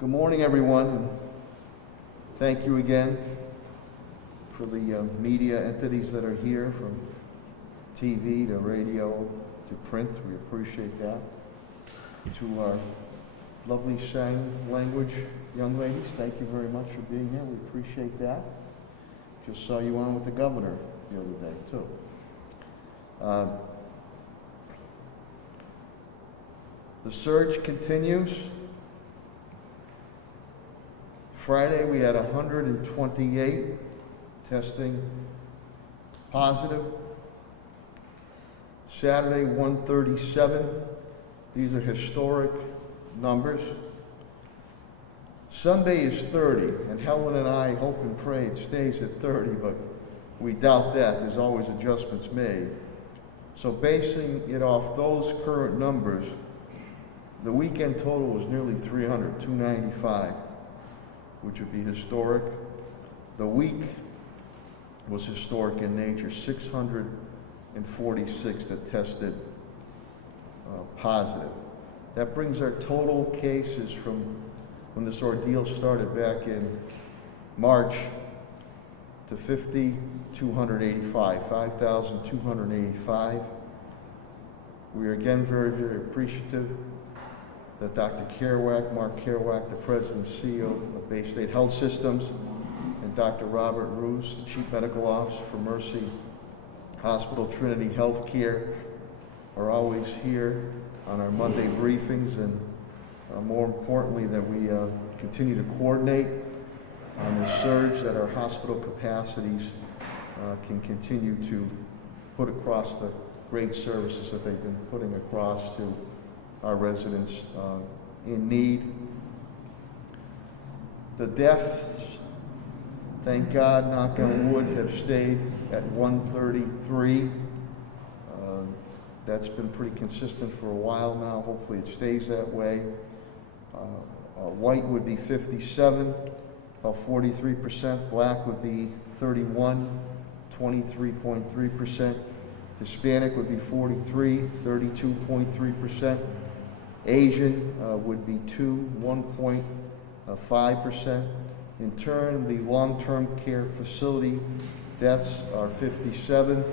Good morning, everyone, and thank you again for the media entities that are here, from TV to radio to print. We appreciate that. To our lovely sign language young ladies, thank you very much for being here. We appreciate that. Just saw you on with the governor the other day, too. The surge continues. Friday, we had 128 testing positive. Saturday, 137. These are historic numbers. Sunday is 30, and Helen and I hope and pray it stays at 30, but we doubt that. There's always adjustments made. So basing it off those current numbers, the weekend total was nearly 300, 295, which would be historic. The week was historic in nature, 646 that tested positive. That brings our total cases from when this ordeal started back in March to 5,285. We are again very, very appreciative that Dr. Mark Kerouac, the President and CEO of Bay State Health Systems, and Dr. Robert Roos, the Chief Medical Officer for Mercy Hospital Trinity Healthcare, are always here on our Monday briefings, and more importantly, that we continue to coordinate on the surge that our hospital capacities can continue to put across the great services that they've been putting across to our residents in need. The deaths, thank God, knock on wood, have stayed at 133. That's been pretty consistent for a while now. Hopefully it stays that way. White would be 57, about 43%. Black would be 31, 23.3%. Hispanic would be 43, 32.3%. Asian would be 1.5%. In turn, the long-term care facility deaths are 57,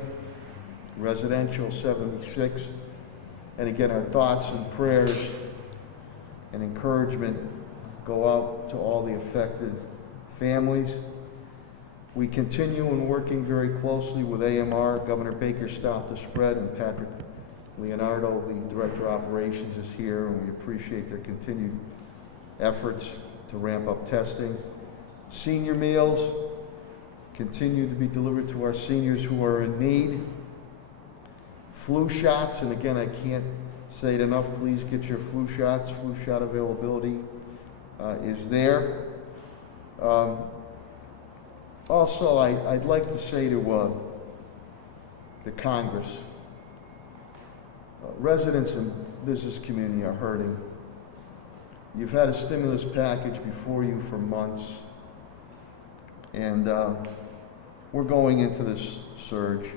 residential 76. And again, our thoughts and prayers and encouragement go out to all the affected families. We continue in working very closely with AMR. Governor Baker stopped the spread, and Patrick Leonardo, the Director of Operations, is here, and we appreciate their continued efforts to ramp up testing. Senior meals continue to be delivered to our seniors who are in need. Flu shots, and again, I can't say it enough, please get your flu shots. Flu shot availability is there. Also, I'd like to say to the Congress, residents and business community are hurting. You've had a stimulus package before you for months, and we're going into this surge.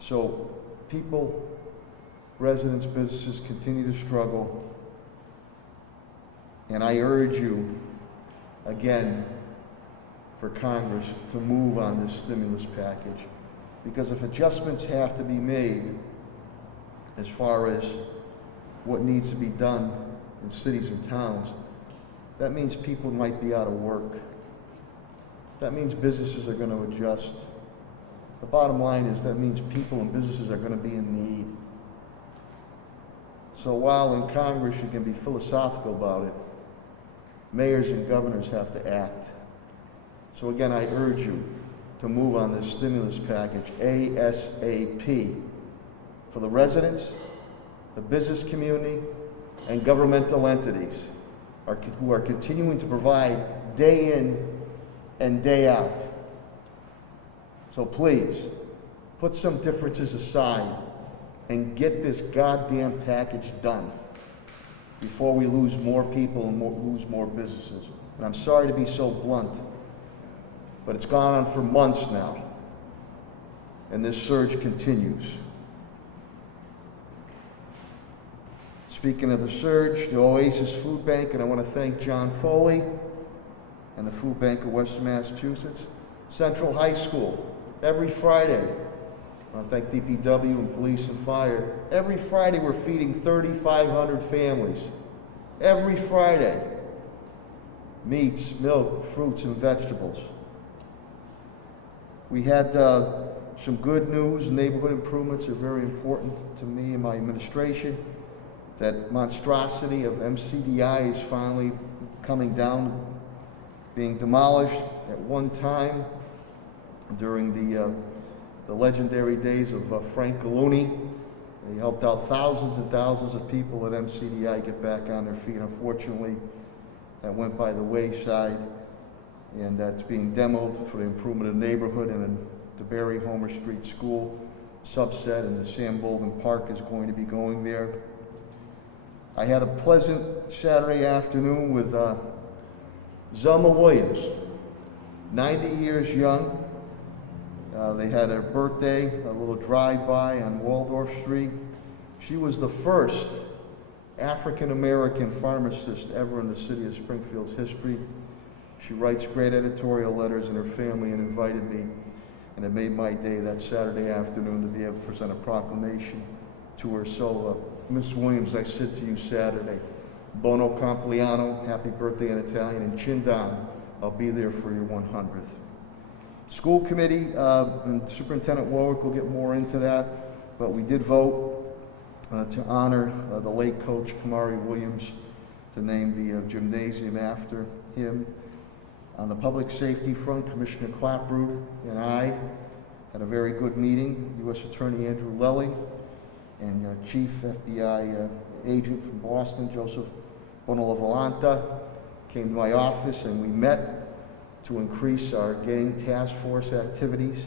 So people, residents, businesses continue to struggle, and I urge you, again, for Congress to move on this stimulus package, because if adjustments have to be made as far as what needs to be done in cities and towns, that means people might be out of work. That means businesses are going to adjust. The bottom line is that means people and businesses are going to be in need. So while in Congress you can be philosophical about it, mayors and governors have to act. So again, I urge you to move on this stimulus package ASAP for the residents, the business community, and governmental entities who are continuing to provide day in and day out. So please, put some differences aside and get this goddamn package done before we lose more people and lose more businesses. And I'm sorry to be so blunt, but it's gone on for months now, and this surge continues. Speaking of the surge, the Oasis Food Bank, and I want to thank John Foley and the Food Bank of Western Massachusetts. Central High School, every Friday. I want to thank DPW and police and fire. Every Friday we're feeding 3,500 families. Every Friday. Meats, milk, fruits, and vegetables. We had some good news. Neighborhood improvements are very important to me and my administration. That monstrosity of MCDI is finally coming down, being demolished. At one time, during the legendary days of Frank Gallooni, he helped out thousands and thousands of people at MCDI get back on their feet. Unfortunately, that went by the wayside, and that's being demoed for the improvement of the neighborhood, and the Barry Homer Street School subset and the Sam Bolden Park is going to be going there. I had a pleasant Saturday afternoon with Zelma Williams, 90 years young. They had her birthday, a little drive-by on Waldorf Street. She was the first African-American pharmacist ever in the city of Springfield's history. She writes great editorial letters, and her family invited me, and it made my day that Saturday afternoon to be able to present a proclamation to her. So, Miss Williams, I said to you Saturday, Buono Compleanno, happy birthday in Italian, and Chindan, I'll be there for your 100th. School committee, and Superintendent Warwick will get more into that, but we did vote to honor the late coach Kamari Williams, to name the gymnasium after him. On the public safety front, Commissioner Clapprood and I had a very good meeting. U.S. Attorney Andrew Lelling and Chief FBI agent from Boston, Joseph Bonavolanta, came to my office, and we met to increase our gang task force activities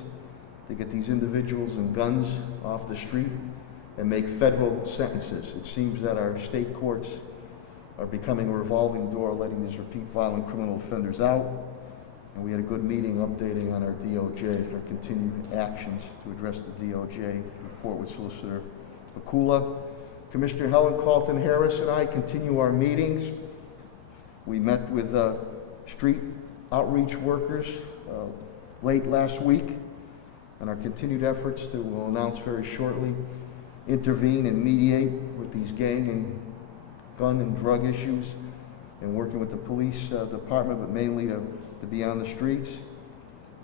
to get these individuals and guns off the street and make federal sentences. It seems that our state courts are becoming a revolving door, letting these repeat violent criminal offenders out. And we had a good meeting updating on our DOJ, our continued actions to address the DOJ report with Solicitor Bakula. Commissioner Helen Carlton Harris and I continue our meetings. We met with street outreach workers late last week, and our continued efforts to, we'll announce very shortly, intervene and mediate with these gang and gun and drug issues, and working with the police department, but mainly to be on the streets.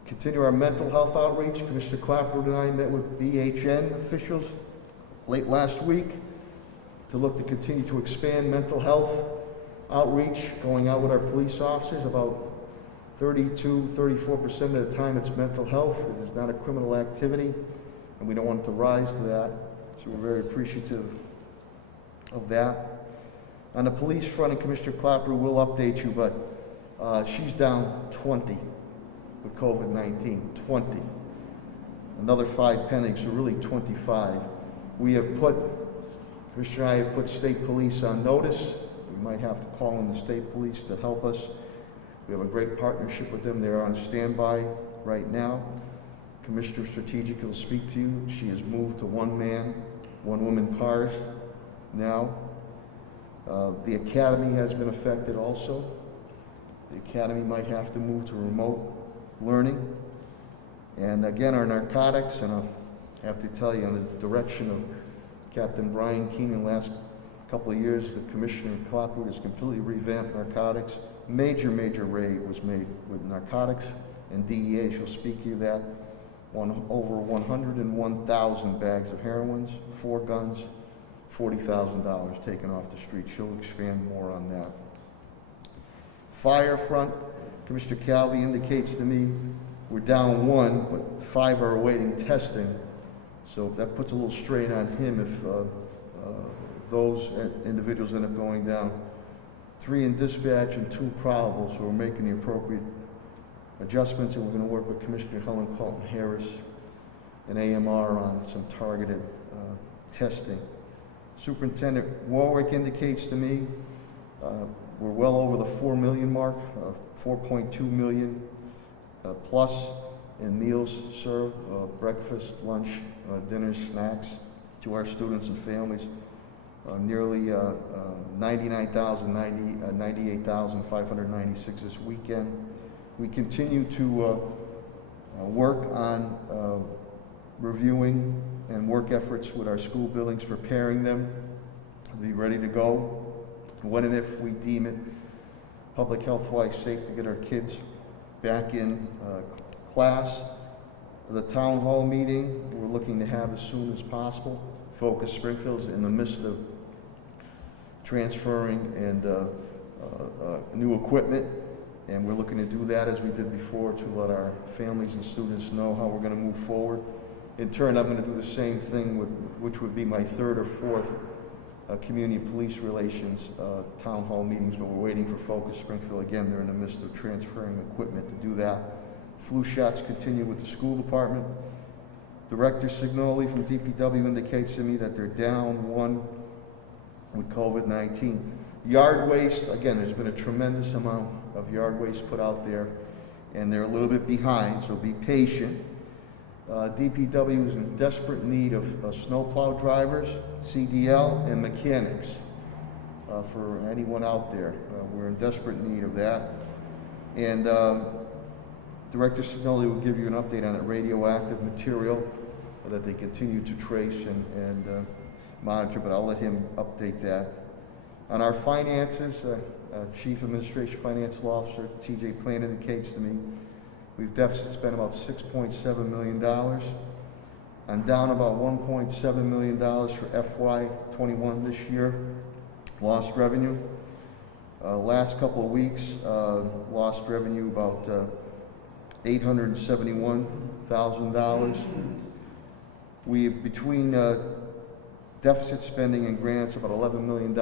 Continue our mental health outreach. Commissioner Clapper and I met with BHN officials late last week to look to continue to expand mental health outreach, going out with our police officers. About 34% of the time it's mental health. It is not a criminal activity, and we don't want it to rise to that. So we're very appreciative of that. On the police front, and Commissioner Clapper will update you, but she's down 20 with COVID-19, 20. Another 5 pending, so really 25. We have put, Commissioner and I have put state police on notice. We might have to call in the state police to help us. We have a great partnership with them. They're on standby right now. Commissioner Strategic will speak to you. She has moved to one-man, one-woman cars now. The academy has been affected also. The academy might have to move to remote learning. And again, our narcotics, and I'll have to tell you, on the direction of Captain Brian Keenan last couple of years, the Commissioner Clapper has completely revamped narcotics. Major raid was made with narcotics and DEA. She'll speak to you that. Over 101,000 bags of heroin, 4 guns, $40,000 taken off the street. She'll expand more on that. Fire front, Commissioner Calvi indicates to me we're down 1, but 5 are awaiting testing. So that puts a little strain on him if those individuals end up going down. 3 in dispatch and 2 probable, so we're making the appropriate adjustments, and we're going to work with Commissioner Helen Carlton Harris and AMR on some targeted testing. Superintendent Warwick indicates to me we're well over the 4 million mark, 4.2 million plus in meals served, breakfast, lunch, dinners, snacks to our students and families. nearly 98,596 this weekend. We continue to work on reviewing and work efforts with our school buildings, preparing them to be ready to go when and if we deem it public health-wise safe to get our kids back in class. The town hall meeting we're looking to have as soon as possible. Focus Springfield's in the midst of transferring and new equipment, and we're looking to do that as we did before to let our families and students know how we're going to move forward. In turn, I'm going to do the same thing with, which would be my third or fourth community police relations town hall meetings, but we're waiting for Focus Springfield. Again, they're in the midst of transferring equipment to do that. Flu shots continue with the school department. Director Signoli from DPW indicates to me that they're down one with COVID-19. Yard waste, again, there's been a tremendous amount of yard waste put out there, and they're a little bit behind, so be patient. DPW is in desperate need of snowplow drivers, CDL, and mechanics for anyone out there. We're in desperate need of that. And Director Signoli will give you an update on that radioactive material that they continue to trace and monitor, but I'll let him update that. On our finances, Chief Administration Financial Officer TJ Plant indicates to me we've deficit spent about $6.7 million. I'm down about $1.7 million for FY21 this year, lost revenue. Last couple of weeks, lost revenue about $871,000. We, between deficit spending and grants, about $11 million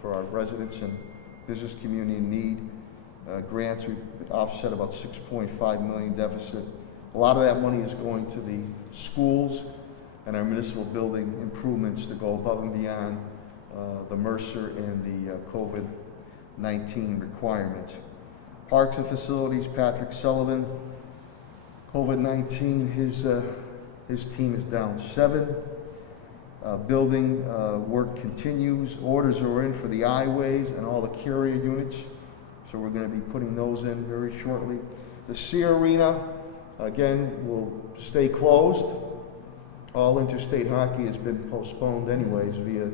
for our residents and business community in need. Grants, we offset about $6.5 million deficit. A lot of that money is going to the schools and our municipal building improvements to go above and beyond the Mercer and the COVID-19 requirements. Parks and facilities, Patrick Sullivan, COVID-19, his team is down 7. Building work continues. Orders are in for the highways and all the carrier units, so we're going to be putting those in very shortly. The Sea Arena, again, will stay closed. All interstate hockey has been postponed anyways via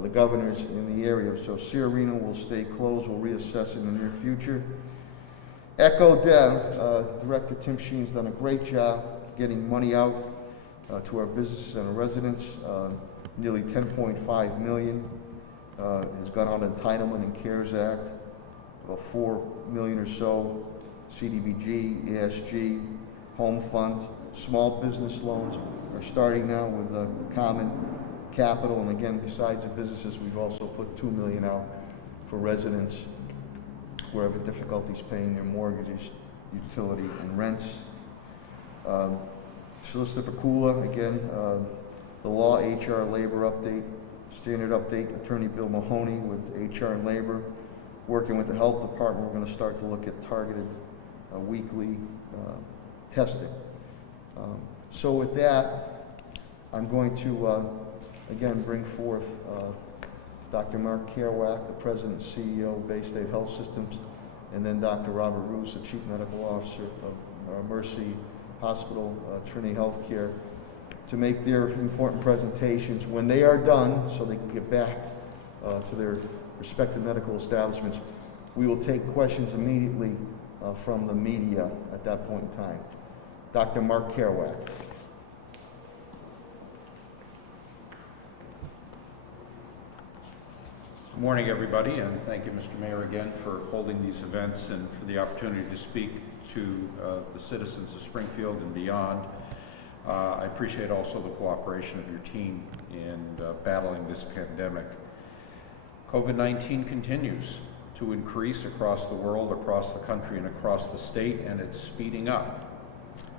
the governors in the area, so Sea Arena will stay closed. We'll reassess in the near future. Echo Dev, Director Tim Sheen's done a great job getting money out to our businesses and our residents. Nearly $10.5 million has gone on entitlement and CARES Act. About $4 million or so, CDBG, ESG, home funds, small business loans are starting now with common capital. And again, besides the businesses, we've also put $2 million out for residents who have difficulties paying their mortgages, utility, and rents. Solicitor Pakula, again, the law, HR, labor update, standard update, Attorney Bill Mahoney with HR and labor. Working with the health department, we're going to start to look at targeted weekly testing. So with that, I'm going to, again, bring forth Dr. Mark Kerouac, the President and CEO of Bay State Health Systems, and then Dr. Robert Roos, the Chief Medical Officer of Mercy Hospital, Trinity Healthcare, to make their important presentations. When they are done, so they can get back to their respective medical establishments, we will take questions immediately from the media at that point in time. Dr. Mark Kerouac. Good morning, everybody, and thank you, Mr. Mayor, again for holding these events and for the opportunity to speak to the citizens of Springfield and beyond. I appreciate also the cooperation of your team in battling this pandemic. COVID-19 continues to increase across the world, across the country, and across the state, and it's speeding up.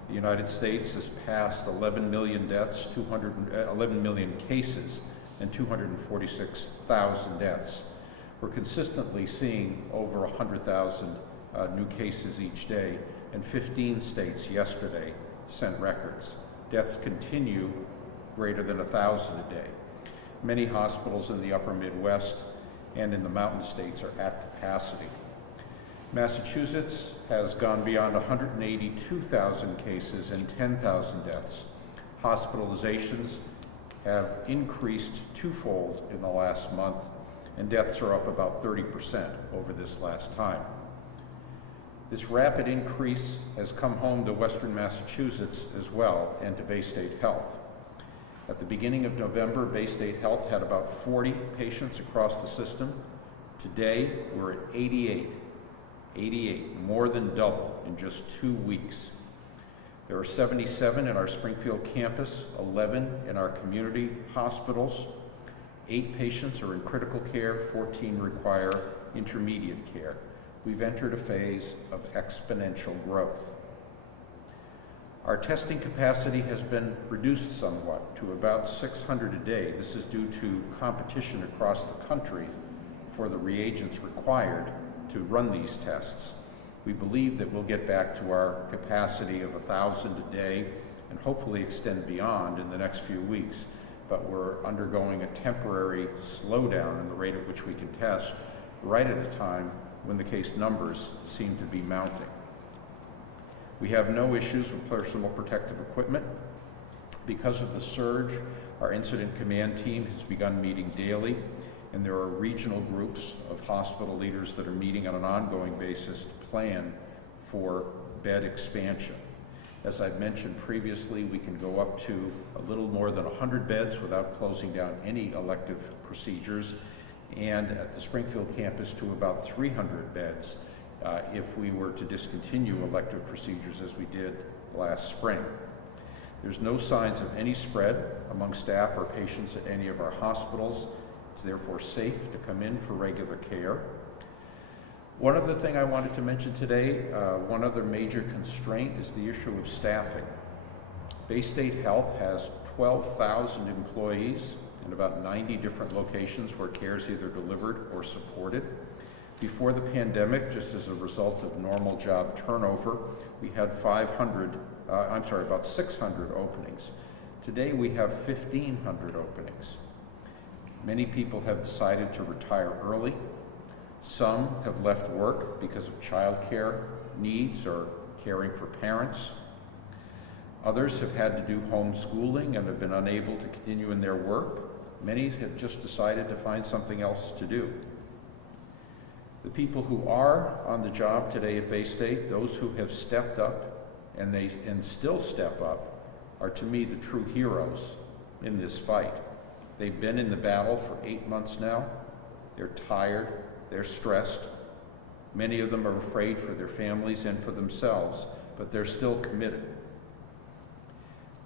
The United States has passed 11 million deaths, 11 million cases, and 246,000 deaths. We're consistently seeing over 100,000 new cases each day, and 15 states yesterday sent records. Deaths continue greater than 1,000 a day. Many hospitals in the upper Midwest and in the mountain states are at capacity. Massachusetts has gone beyond 182,000 cases and 10,000 deaths. Hospitalizations have increased twofold in the last month, and deaths are up about 30% over this last time. This rapid increase has come home to Western Massachusetts as well, and to Bay State Health. At the beginning of November, Bay State Health had about 40 patients across the system. Today, we're at 88, more than double in just 2 weeks. There are 77 in our Springfield campus, 11 in our community hospitals. 8 patients are in critical care, 14 require intermediate care. We've entered a phase of exponential growth. Our testing capacity has been reduced somewhat to about 600 a day. This is due to competition across the country for the reagents required to run these tests. We believe that we'll get back to our capacity of 1,000 a day and hopefully extend beyond in the next few weeks, but we're undergoing a temporary slowdown in the rate at which we can test right at a time when the case numbers seem to be mounting. We have no issues with personal protective equipment. Because of the surge, our incident command team has begun meeting daily, and there are regional groups of hospital leaders that are meeting on an ongoing basis to plan for bed expansion. As I've mentioned previously, we can go up to a little more than 100 beds without closing down any elective procedures, and at the Springfield campus to about 300 beds if we were to discontinue elective procedures as we did last spring. There's no signs of any spread among staff or patients at any of our hospitals. It's therefore safe to come in for regular care. One other thing I wanted to mention today, one other major constraint is the issue of staffing. Bay State Health has 12,000 employees in about 90 different locations where care is either delivered or supported. Before the pandemic, just as a result of normal job turnover, we had about 600 openings. Today we have 1,500 openings. Many people have decided to retire early. Some have left work because of childcare needs or caring for parents. Others have had to do homeschooling and have been unable to continue in their work. Many have just decided to find something else to do. The people who are on the job today at Bay State, those who have stepped up and still step up, are to me the true heroes in this fight. They've been in the battle for 8 months now. They're tired, they're stressed. Many of them are afraid for their families and for themselves, but they're still committed.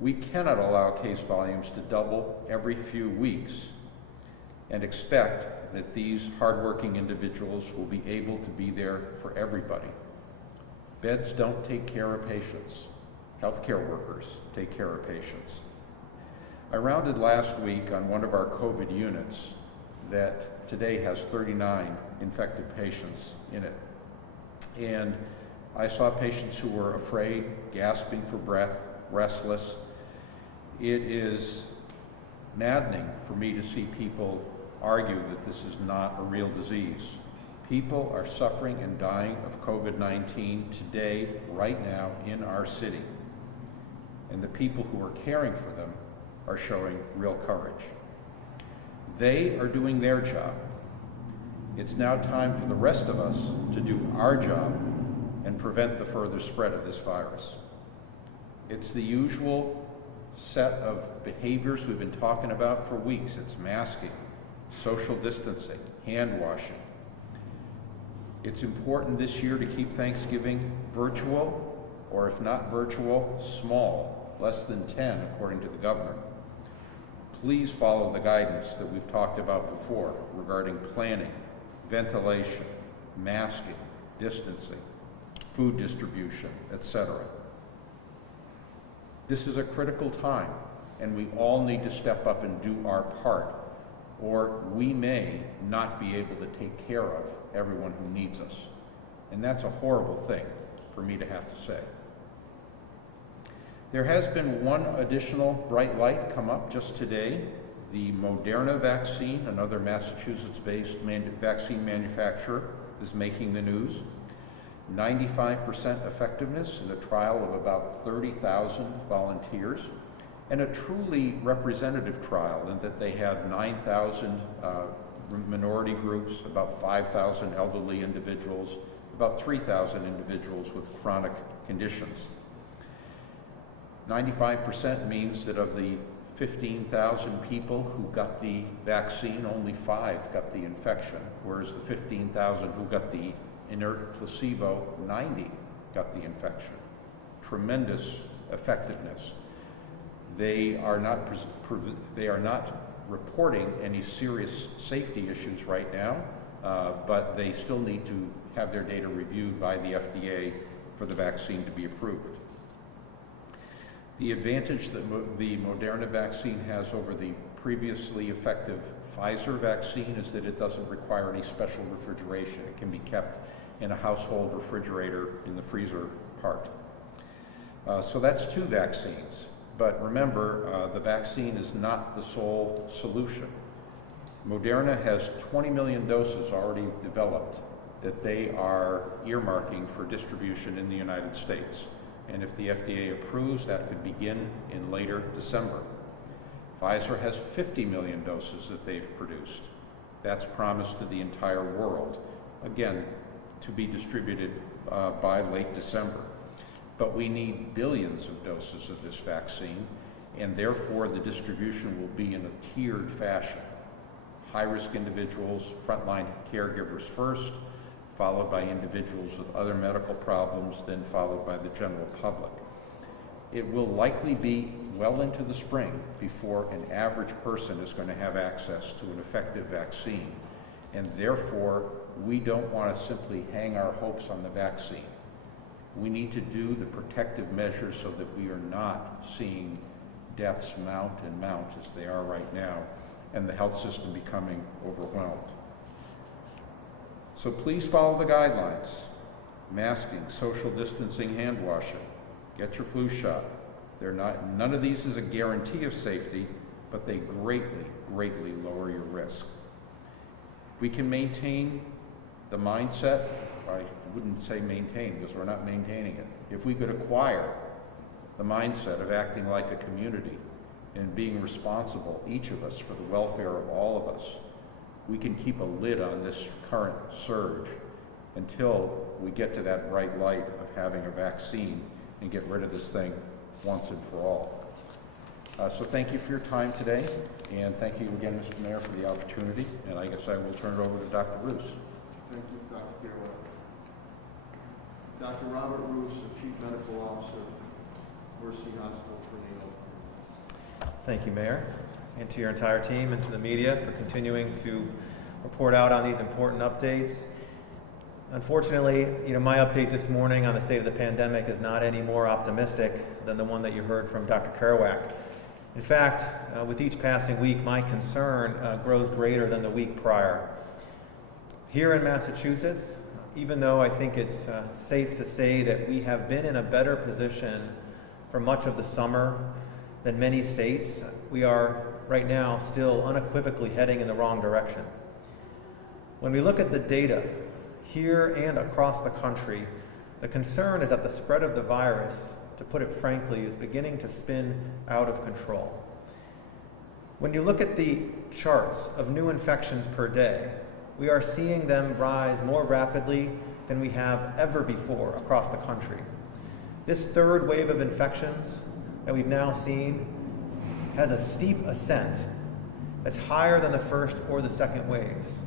We cannot allow case volumes to double every few weeks and expect that these hardworking individuals will be able to be there for everybody. Beds don't take care of patients. Healthcare workers take care of patients. I rounded last week on one of our COVID units that today has 39 infected patients in it. And I saw patients who were afraid, gasping for breath, restless. It is maddening for me to see people argue that this is not a real disease. People are suffering and dying of COVID-19 today, right now, in our city. And the people who are caring for them are showing real courage. They are doing their job. It's now time for the rest of us to do our job and prevent the further spread of this virus. It's the usual set of behaviors we've been talking about for weeks. It's masking, social distancing, hand washing. It's important this year to keep Thanksgiving virtual, or if not virtual, small, less than 10 according to the governor. Please follow the guidance that we've talked about before regarding planning, ventilation, masking, distancing, food distribution, etc. This is a critical time, and we all need to step up and do our part, or we may not be able to take care of everyone who needs us. And that's a horrible thing for me to have to say. There has been one additional bright light come up just today. The Moderna vaccine, another Massachusetts-based vaccine manufacturer, is making the news. 95% effectiveness in a trial of about 30,000 volunteers, and a truly representative trial in that they had 9,000 minority groups, about 5,000 elderly individuals, about 3,000 individuals with chronic conditions. 95% means that of the 15,000 people who got the vaccine, only 5 got the infection, whereas the 15,000 who got the inert placebo, 90 got the infection. Tremendous effectiveness. They are not reporting any serious safety issues right now, but they still need to have their data reviewed by the FDA for the vaccine to be approved. The advantage that the Moderna vaccine has over the previously effective Pfizer vaccine is that it doesn't require any special refrigeration. It can be kept in a household refrigerator in the freezer part. So that's 2 vaccines. But remember, the vaccine is not the sole solution. Moderna has 20 million doses already developed that they are earmarking for distribution in the United States. And if the FDA approves, that could begin in later December. Pfizer has 50 million doses that they've produced. That's promised to the entire world, again, to be distributed by late December. But we need billions of doses of this vaccine, and therefore the distribution will be in a tiered fashion. High-risk individuals, frontline caregivers first, followed by individuals with other medical problems, then followed by the general public. It will likely be well into the spring before an average person is going to have access to an effective vaccine, and therefore we don't want to simply hang our hopes on the vaccine. We need to do the protective measures so that we are not seeing deaths mount and mount as they are right now, and the health system becoming overwhelmed. So please follow the guidelines. Masking, social distancing, hand washing. Get your flu shot. None of these is a guarantee of safety, but they greatly, greatly lower your risk. If we can maintain the mindset, I wouldn't say maintain because we're not maintaining it. If we could acquire the mindset of acting like a community and being responsible, each of us, for the welfare of all of us, we can keep a lid on this current surge until we get to that bright light of having a vaccine and get rid of this thing once and for all. So thank you for your time today, and thank you again, Mr. Mayor, for the opportunity, and I guess I will turn it over to Dr. Roos. Thank you, Dr. Carroll. Dr. Robert Roos, the Chief Medical Officer, Mercy Hospital for the Elderly. Thank you, Mayor, and to your entire team and to the media for continuing to report out on these important updates. Unfortunately, my update this morning on the state of the pandemic is not any more optimistic than the one that you heard from Dr. Kerouac. In fact, with each passing week, my concern grows greater than the week prior. Here in Massachusetts, even though I think it's safe to say that we have been in a better position for much of the summer than many states, we are right now still unequivocally heading in the wrong direction. When we look at the data here and across the country, the concern is that the spread of the virus, to put it frankly, is beginning to spin out of control. When you look at the charts of new infections per day, we are seeing them rise more rapidly than we have ever before across the country. This third wave of infections that we've now seen has a steep ascent that's higher than the first or the second waves.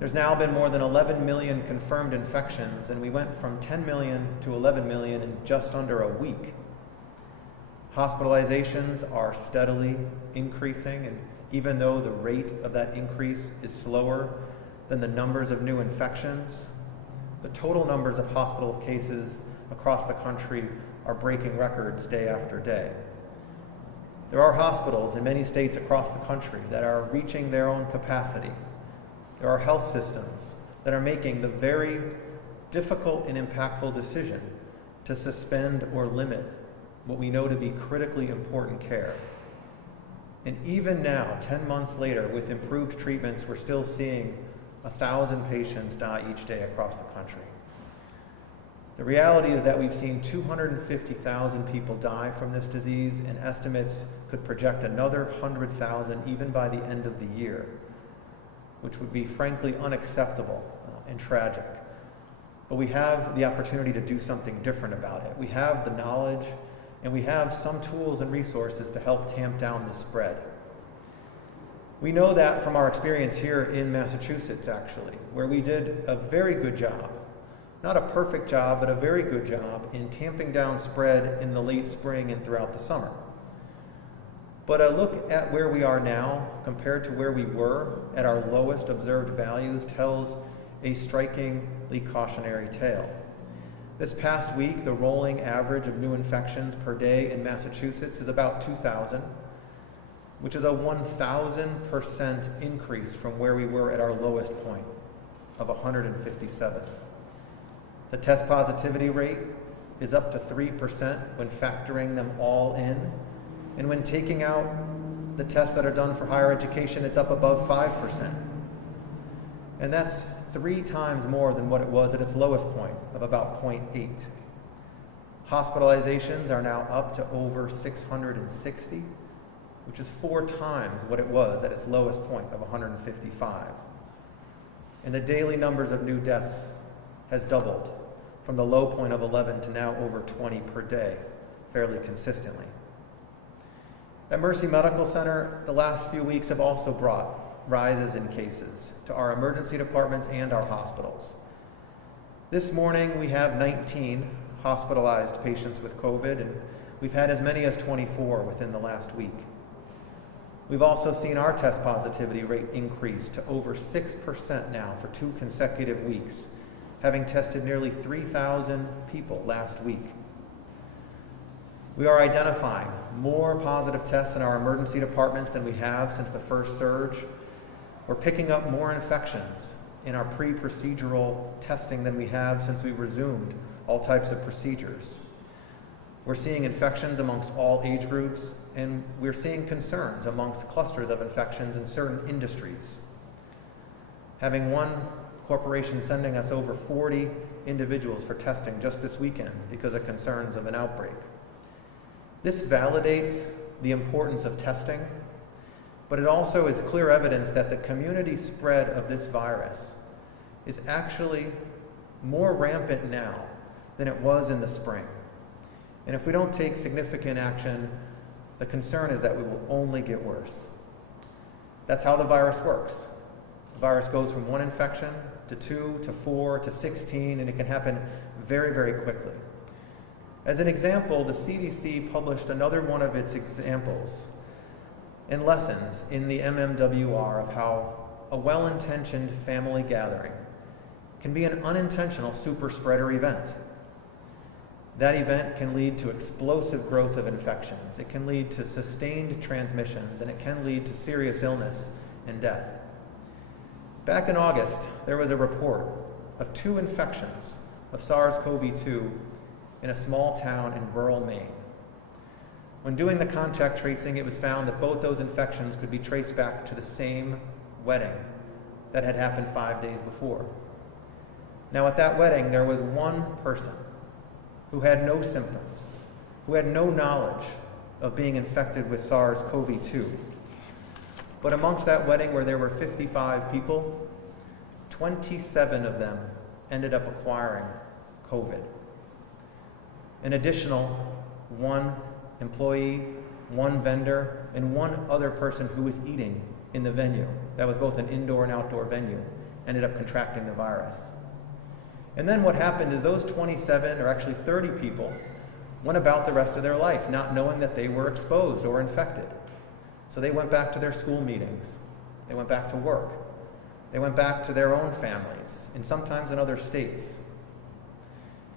There's now been more than 11 million confirmed infections, and we went from 10 million to 11 million in just under a week. Hospitalizations are steadily increasing, and even though the rate of that increase is slower than the numbers of new infections, the total numbers of hospital cases across the country are breaking records day after day. There are hospitals in many states across the country that are reaching their own capacity. There are health systems that are making the very difficult and impactful decision to suspend or limit what we know to be critically important care. And even now, 10 months later, with improved treatments, we're still seeing 1,000 patients die each day across the country. The reality is that we've seen 250,000 people die from this disease, and estimates could project another 100,000 even by the end of the year, which would be frankly unacceptable and tragic. But we have the opportunity to do something different about it. We have the knowledge, and we have some tools and resources to help tamp down the spread. We know that from our experience here in Massachusetts, actually, where we did a very good job, not a perfect job, but a very good job in tamping down spread in the late spring and throughout the summer. But a look at where we are now compared to where we were at our lowest observed values tells a strikingly cautionary tale. This past week, the rolling average of new infections per day in Massachusetts is about 2,000, which is a 1,000% increase from where we were at our lowest point of 157. The test positivity rate is up to 3% when factoring them all in, and when taking out the tests that are done for higher education, it's up above 5%. And that's 3 times more than what it was at its lowest point of about 0.8. Hospitalizations are now up to over 660, which is 4 times what it was at its lowest point of 155. And the daily numbers of new deaths has doubled from the low point of 11 to now over 20 per day, fairly consistently. At Mercy Medical Center, the last few weeks have also brought rises in cases to our emergency departments and our hospitals. This morning, we have 19 hospitalized patients with COVID, and we've had as many as 24 within the last week. We've also seen our test positivity rate increase to over 6% now for 2 consecutive weeks, having tested nearly 3,000 people last week. We are identifying more positive tests in our emergency departments than we have since the first surge. We're picking up more infections in our pre-procedural testing than we have since we resumed all types of procedures. We're seeing infections amongst all age groups, and we're seeing concerns amongst clusters of infections in certain industries. Having one corporation sending us over 40 individuals for testing just this weekend because of concerns of an outbreak. This validates the importance of testing, but it also is clear evidence that the community spread of this virus is actually more rampant now than it was in the spring. And if we don't take significant action, the concern is that we will only get worse. That's how the virus works. The virus goes from 1 infection to 2 to 4 to 16, and it can happen very, very quickly. As an example, the CDC published another one of its examples and lessons in the MMWR of how a well-intentioned family gathering can be an unintentional super spreader event. That event can lead to explosive growth of infections, it can lead to sustained transmissions, and it can lead to serious illness and death. Back in August, there was a report of 2 infections of SARS-CoV-2 in a small town in rural Maine. When doing the contact tracing, it was found that both those infections could be traced back to the same wedding that had happened 5 days before. Now, at that wedding, there was one person who had no symptoms, who had no knowledge of being infected with SARS-CoV-2. But amongst that wedding, where there were 55 people, 27 of them ended up acquiring COVID. An additional 1 employee, 1 vendor, and 1 other person who was eating in the venue, that was both an indoor and outdoor venue, ended up contracting the virus. And then what happened is those 27, or actually 30 people, went about the rest of their life not knowing that they were exposed or infected. So they went back to their school meetings, they went back to work, they went back to their own families, and sometimes in other states.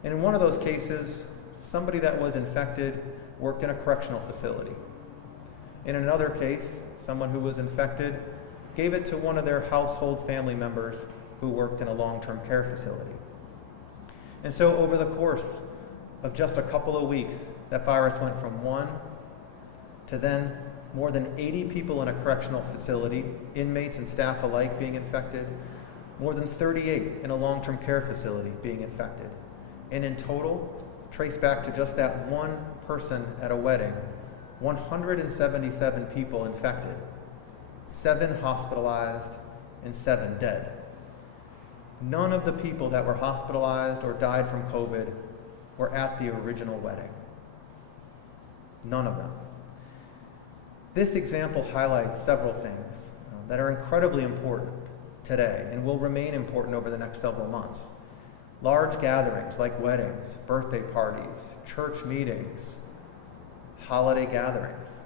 And in one of those cases, somebody that was infected worked in a correctional facility. In another case, someone who was infected gave it to one of their household family members who worked in a long-term care facility. And so over the course of just a couple of weeks, that virus went from 1 to then more than 80 people in a correctional facility, inmates and staff alike being infected, more than 38 in a long-term care facility being infected. And in total, trace back to just that one person at a wedding, 177 people infected, 7 hospitalized, and 7 dead. None of the people that were hospitalized or died from COVID were at the original wedding. None of them. This example highlights several things that are incredibly important today and will remain important over the next several months. Large gatherings like weddings, birthday parties, church meetings, holiday gatherings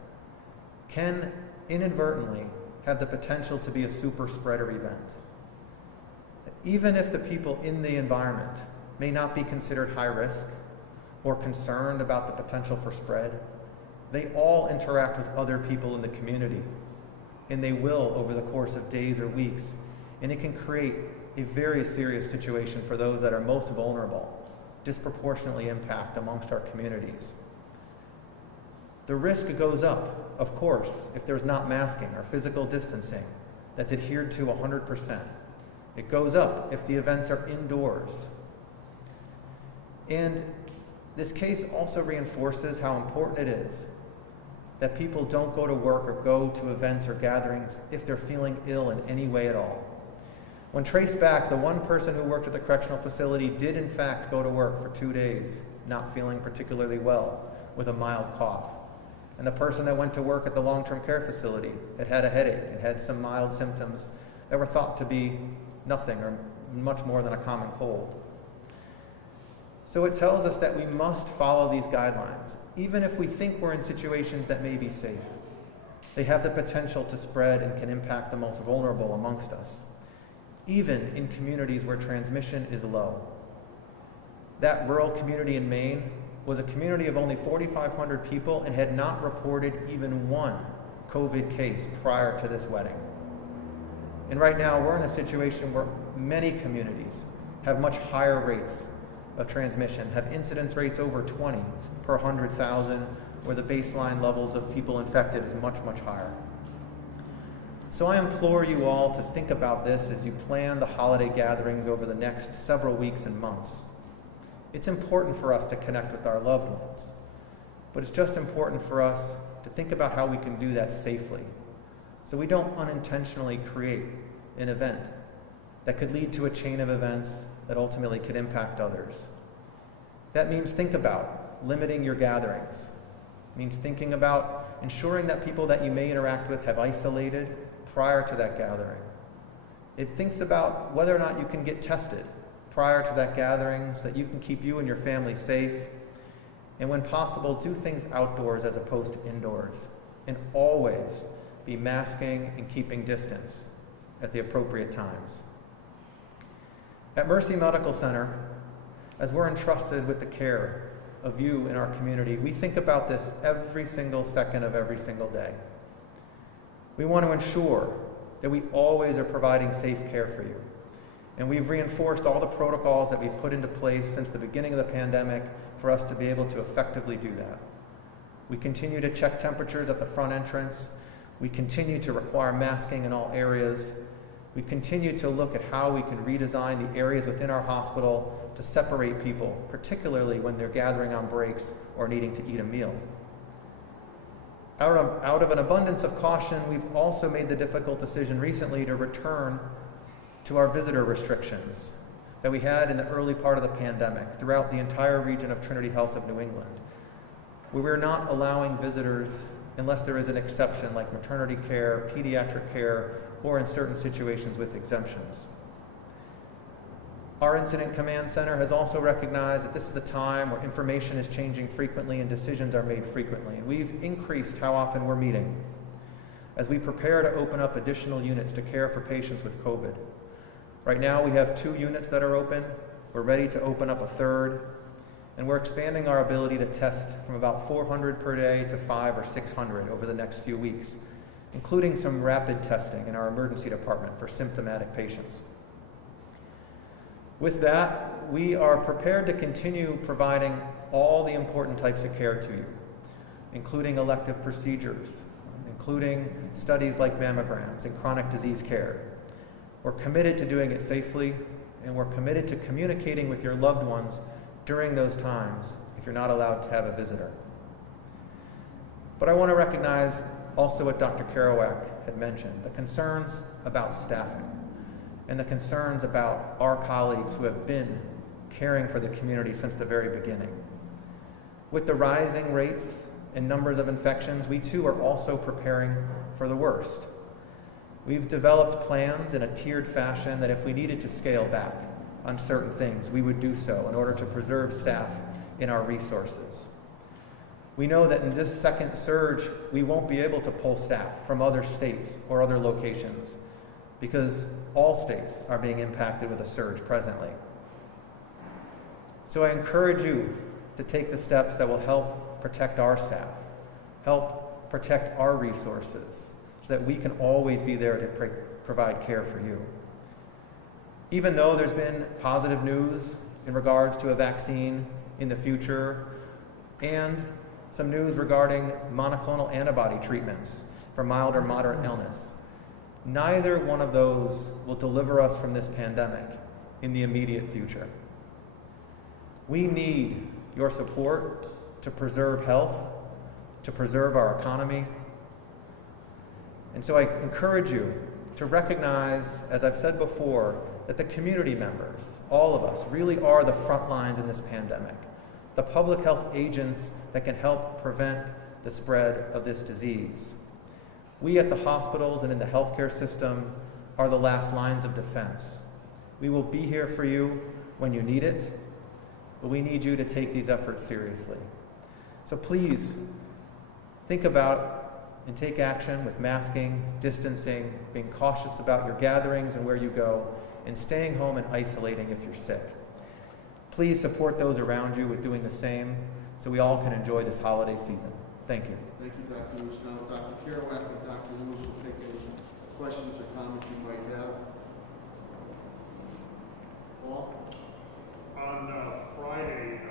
can inadvertently have the potential to be a super spreader event. Even if the people in the environment may not be considered high risk or concerned about the potential for spread, they all interact with other people in the community, and they will over the course of days or weeks, and it can create a very serious situation for those that are most vulnerable, disproportionately impact amongst our communities. The risk goes up, of course, if there's not masking or physical distancing that's adhered to 100%. It goes up if the events are indoors. And this case also reinforces how important it is that people don't go to work or go to events or gatherings if they're feeling ill in any way at all. When traced back, the one person who worked at the correctional facility did in fact go to work for 2 days, not feeling particularly well, with a mild cough. And the person that went to work at the long-term care facility had a headache and had some mild symptoms that were thought to be nothing or much more than a common cold. So it tells us that we must follow these guidelines, even if we think we're in situations that may be safe. They have the potential to spread and can impact the most vulnerable amongst us, even in communities where transmission is low. That rural community in Maine was a community of only 4,500 people and had not reported even one COVID case prior to this wedding. And right now, we're in a situation where many communities have much higher rates of transmission, have incidence rates over 20 per 100,000, where the baseline levels of people infected is much, much higher. So I implore you all to think about this as you plan the holiday gatherings over the next several weeks and months. It's important for us to connect with our loved ones, but it's just important for us to think about how we can do that safely, so we don't unintentionally create an event that could lead to a chain of events that ultimately could impact others. That means think about limiting your gatherings. It means thinking about ensuring that people that you may interact with have isolated prior to that gathering. It thinks about whether or not you can get tested prior to that gathering so that you can keep you and your family safe. And when possible, do things outdoors as opposed to indoors. And always be masking and keeping distance at the appropriate times. At Mercy Medical Center, as we're entrusted with the care of you in our community, we think about this every single second of every single day. We want to ensure that we always are providing safe care for you. And we've reinforced all the protocols that we've put into place since the beginning of the pandemic for us to be able to effectively do that. We continue to check temperatures at the front entrance. We continue to require masking in all areas. We've continued to look at how we can redesign the areas within our hospital to separate people, particularly when they're gathering on breaks or needing to eat a meal. Out of an abundance of caution, we've also made the difficult decision recently to return to our visitor restrictions that we had in the early part of the pandemic throughout the entire region of Trinity Health of New England. We were not allowing visitors unless there is an exception like maternity care, pediatric care, or in certain situations with exemptions. Our Incident Command Center has also recognized that this is a time where information is changing frequently and decisions are made frequently. And we've increased how often we're meeting as we prepare to open up additional units to care for patients with COVID. Right now we have 2 units that are open. We're ready to open up a 3rd. And we're expanding our ability to test from about 400 per day to 500 or 600 over the next few weeks, including some rapid testing in our emergency department for symptomatic patients. With that, we are prepared to continue providing all the important types of care to you, including elective procedures, including studies like mammograms and chronic disease care. We're committed to doing it safely, and we're committed to communicating with your loved ones during those times if you're not allowed to have a visitor. But I want to recognize also what Dr. Kerouac had mentioned, the concerns about staffing and the concerns about our colleagues who have been caring for the community since the very beginning. With the rising rates and numbers of infections, we too are also preparing for the worst. We've developed plans in a tiered fashion that if we needed to scale back on certain things, we would do so in order to preserve staff in our resources. We know that in this second surge, we won't be able to pull staff from other states or other locations because all states are being impacted with a surge presently. So I encourage you to take the steps that will help protect our staff, help protect our resources, so that we can always be there to provide care for you. Even though there's been positive news in regards to a vaccine in the future and some news regarding monoclonal antibody treatments for mild or moderate illness, neither one of those will deliver us from this pandemic in the immediate future. We need your support to preserve health, to preserve our economy. And so I encourage you to recognize, as I've said before, that the community members, all of us, really are the front lines in this pandemic, the public health agents that can help prevent the spread of this disease. We at the hospitals and in the healthcare system are the last lines of defense. We will be here for you when you need it, but we need you to take these efforts seriously. So please, think about and take action with masking, distancing, being cautious about your gatherings and where you go, and staying home and isolating if you're sick. Please support those around you with doing the same so we all can enjoy this holiday season. Thank you. Thank you, Dr. Lewis. Now, Dr. Kerouac and Dr. Lewis will take any questions or comments you might have. Paul? On Friday,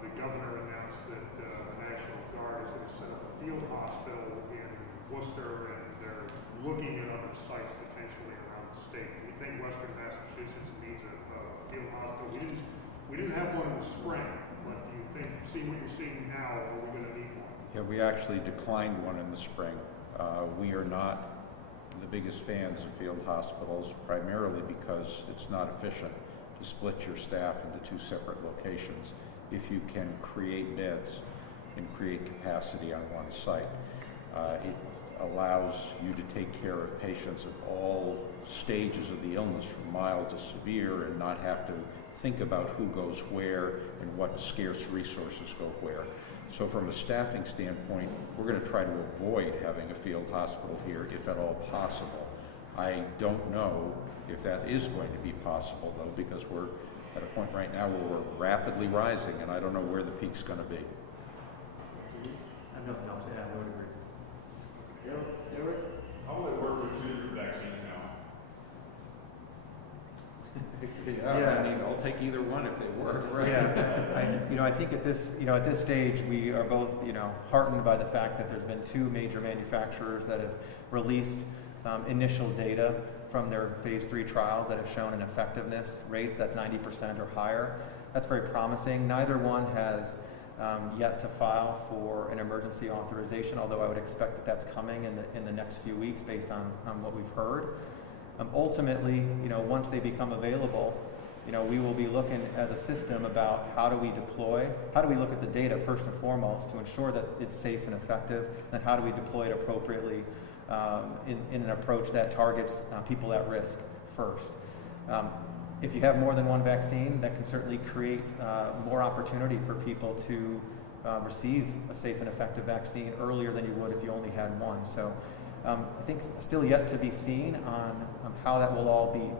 the governor announced that the National Guard is going to set up a field hospital in Worcester, and they're looking at other sites potentially around the state. We think Western Massachusetts needs a field hospital. We didn't have one in the spring, but do you think, see what you're seeing now, are we going to need one? Yeah, we actually declined one in the spring. We are not the biggest fans of field hospitals, primarily because it's not efficient to split your staff into two separate locations if you can create beds and create capacity on one site. It allows you to take care of patients of all stages of the illness, from mild to severe, and not have to think about who goes where and what scarce resources go where. So from a staffing standpoint, we're going to try to avoid having a field hospital here if at all possible. I don't know if that is going to be possible, though, because we're at a point right now where we're rapidly rising, and I don't know where the peak's going to be. I have nothing else to add. I would agree. Eric? How will it work with two different vaccines now? Yeah, I mean, I'll take either one if they work. Right? Yeah, I think at this stage we are both, heartened by the fact that there's been two major manufacturers that have released initial data from their phase 3 trials that have shown an effectiveness rate that's 90% or higher. That's very promising. Neither one has yet to file for an emergency authorization, although I would expect that that's coming in the next few weeks based on what we've heard. Ultimately, once they become available, we will be looking as a system about how do we look at the data first and foremost to ensure that it's safe and effective, and how do we deploy it appropriately in an approach that targets people at risk first. If you have more than one vaccine, that can certainly create more opportunity for people to receive a safe and effective vaccine earlier than you would if you only had one. So I think still yet to be seen on how that will all be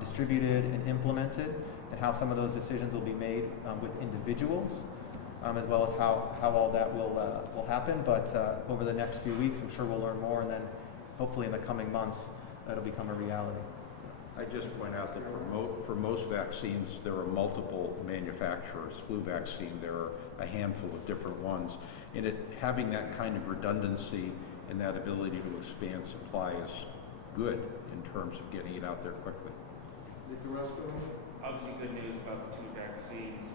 distributed and implemented, and how some of those decisions will be made with individuals, as well as how all that will happen. But over the next few weeks, I'm sure we'll learn more, and then hopefully in the coming months, it'll become a reality. I just point out that for most vaccines, there are multiple manufacturers. Flu vaccine, there are a handful of different ones. And having that kind of redundancy and that ability to expand supply is good in terms of getting it out there quickly. Obviously good news about the 2 vaccines.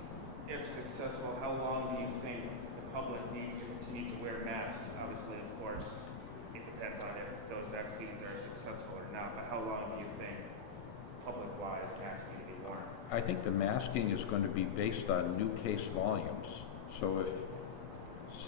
If successful, how long do you think the public needs to continue to wear masks? Obviously, of course, it depends on if those vaccines are successful or not, but how long do you think public-wise masks need to be worn? I think the masking is going to be based on new case volumes. So if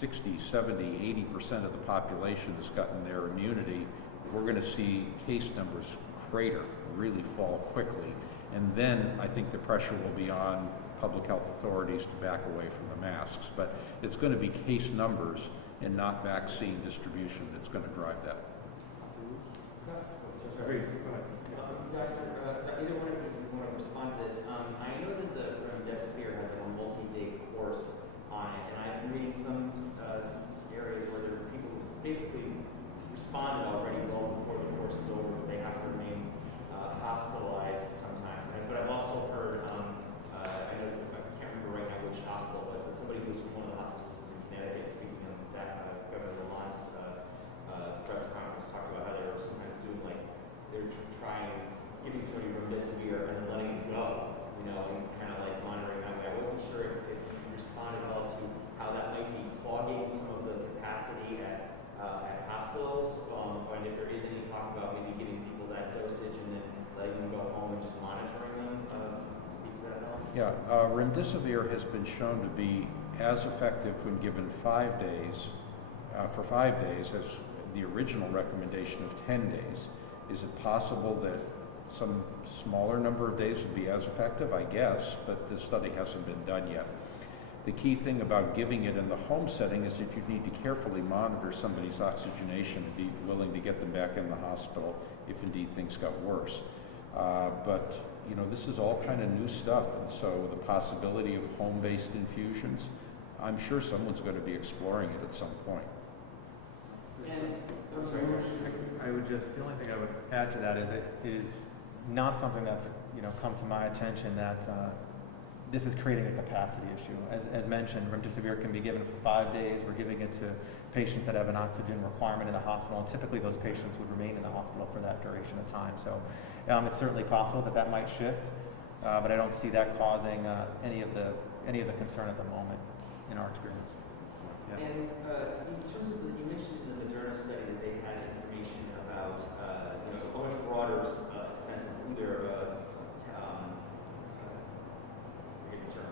60, 70, 80% of the population has gotten their immunity, we're going to see case numbers crater, really fall quickly. And then I think the pressure will be on public health authorities to back away from the masks. But it's going to be case numbers and not vaccine distribution that's going to drive that. Doctor, either one of you want to respond to this. I know that the remdesivir has a multi-day course on it, and I've been reading some areas where there are people who basically responded already well before the course is over, but they have to remain hospitalized sometimes. But I've also heard, I can't remember right now which hospital it was, but somebody who was from one of the hospital systems in Connecticut, speaking of that, Governor Lamont's press conference, talked about how they were sometimes doing like, they're trying, giving somebody remdesivir and then letting him go, you know, and kind of like monitoring that way. I wasn't sure if you responded well to how that might be clogging some of the capacity at hospitals, and if there is any talk about maybe giving people that dosage and then letting them go home and just monitoring them. Speak to that at all? Yeah, remdesivir has been shown to be as effective when given 5 days, for 5 days, as the original recommendation of 10 days. Is it possible that some smaller number of days would be as effective? I guess, but the study hasn't been done yet. The key thing about giving it in the home setting is that you need to carefully monitor somebody's oxygenation and be willing to get them back in the hospital if indeed things got worse. But you know, this is all kind of new stuff, and so the possibility of home-based infusions, I'm sure someone's going to be exploring it at some point. And I'm sorry. I would just, the only thing I would add to that is it is not something that's, you know, come to my attention that this is creating a capacity issue. As mentioned, remdesivir can be given for 5 days. We're giving it to patients that have an oxygen requirement in a hospital, and typically those patients would remain in the hospital for that duration of time. So it's certainly possible that that might shift, but I don't see that causing any of the concern at the moment in our experience. Yeah. And in terms of you mentioned in the Moderna study that they had information about you know, a much broader sense of who their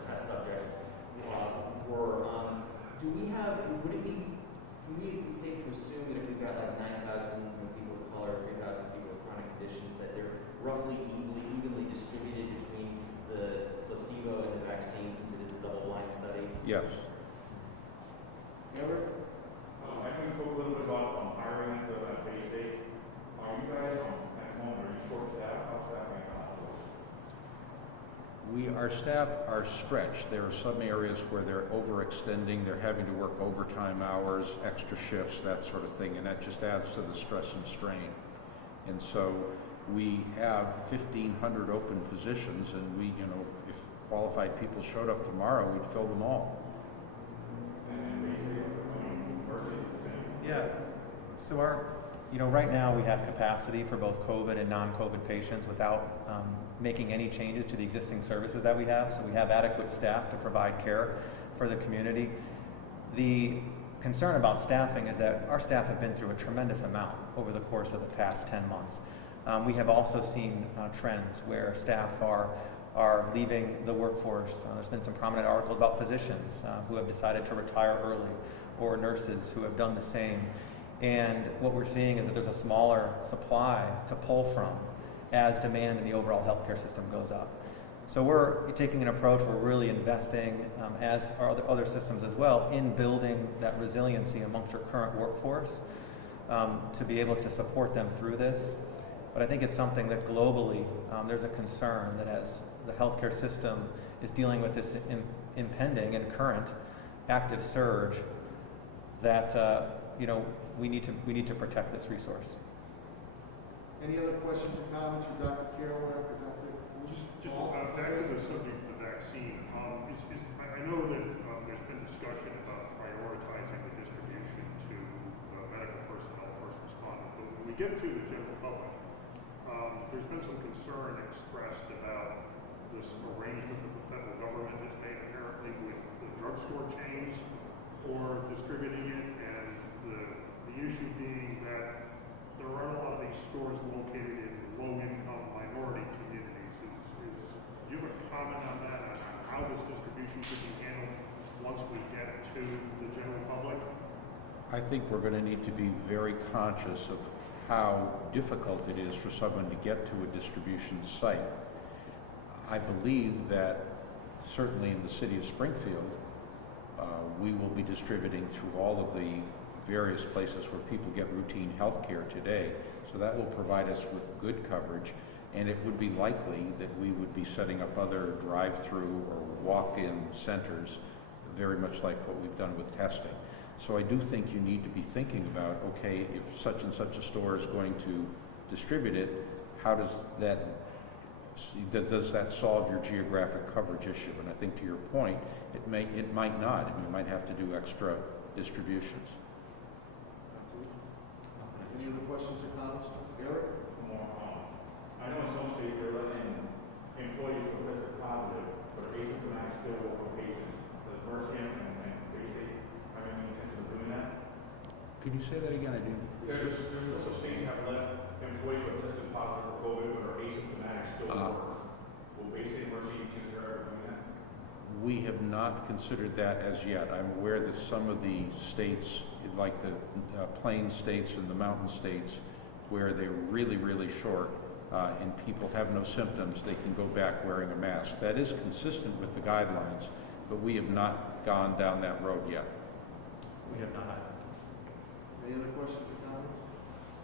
test subjects were. Do we have? Would it be safe to assume that if we've got like 9,000 people of color, 3,000 people with chronic conditions, that they're roughly evenly distributed between the placebo and the vaccine, since it is a double-blind study? Yes. Never. I can talk a little bit about hiring at Bay State. Are you guys at home? Are you short-staffed? How's staffing at the hospitals? Our staff are stretched. There are some areas where they're overextending. They're having to work overtime hours, extra shifts, that sort of thing, and that just adds to the stress and strain. And so we have 1,500 open positions, and we, you know, if qualified people showed up tomorrow, we'd fill them all. Yeah. So right now we have capacity for both COVID and non-COVID patients without making any changes to the existing services that we have. So we have adequate staff to provide care for the community. The concern about staffing is that our staff have been through a tremendous amount over the course of the past 10 months. We have also seen trends where staff are leaving the workforce. There's been some prominent articles about physicians who have decided to retire early, or nurses who have done the same. And what we're seeing is that there's a smaller supply to pull from as demand in the overall healthcare system goes up. So we're taking an approach, we're really investing, as are other systems as well, in building that resiliency amongst your current workforce to be able to support them through this. But I think it's something that globally there's a concern that as the healthcare system is dealing with this impending and current active surge, that we need to protect this resource. Any other questions or comments for Dr. Carroll or Dr. Just back to the subject of the vaccine. I know that there's been discussion about prioritizing the distribution to medical personnel get to the general public, there's been some concern expressed about this arrangement that the federal government has made apparently with the drugstore chains for distributing it, and the issue being that there are a lot of these stores located in low-income minority communities. Do you have a comment on that, on how this distribution should be handled once we get to the general public? I think we're going to need to be very conscious of how difficult it is for someone to get to a distribution site. I believe that certainly in the city of Springfield, we will be distributing through all of the various places where people get routine health care today. So that will provide us with good coverage, and it would be likely that we would be setting up other drive-through or walk-in centers, very much like what we've done with testing. So I do think you need to be thinking about, okay, if such and such a store is going to distribute it, how does that solve your geographic coverage issue? And I think to your point, it might not. You might have to do extra distributions. Any other questions or comments? Eric? I know in some states they're letting employees who tested positive but are asymptomatic still work with patients. Does Mercy and State have any intention of doing that? Can you say that again? I didn't. There's also states that have let employees who have tested positive for COVID but are asymptomatic still work. Will Bay State Mercy consider ever doing that? We have not considered that as yet. I'm aware that some of the states, like the plain states and the mountain states, where they're really, really short and people have no symptoms, they can go back wearing a mask. That is consistent with the guidelines, but we have not gone down that road yet. We have not. Any other questions or comments?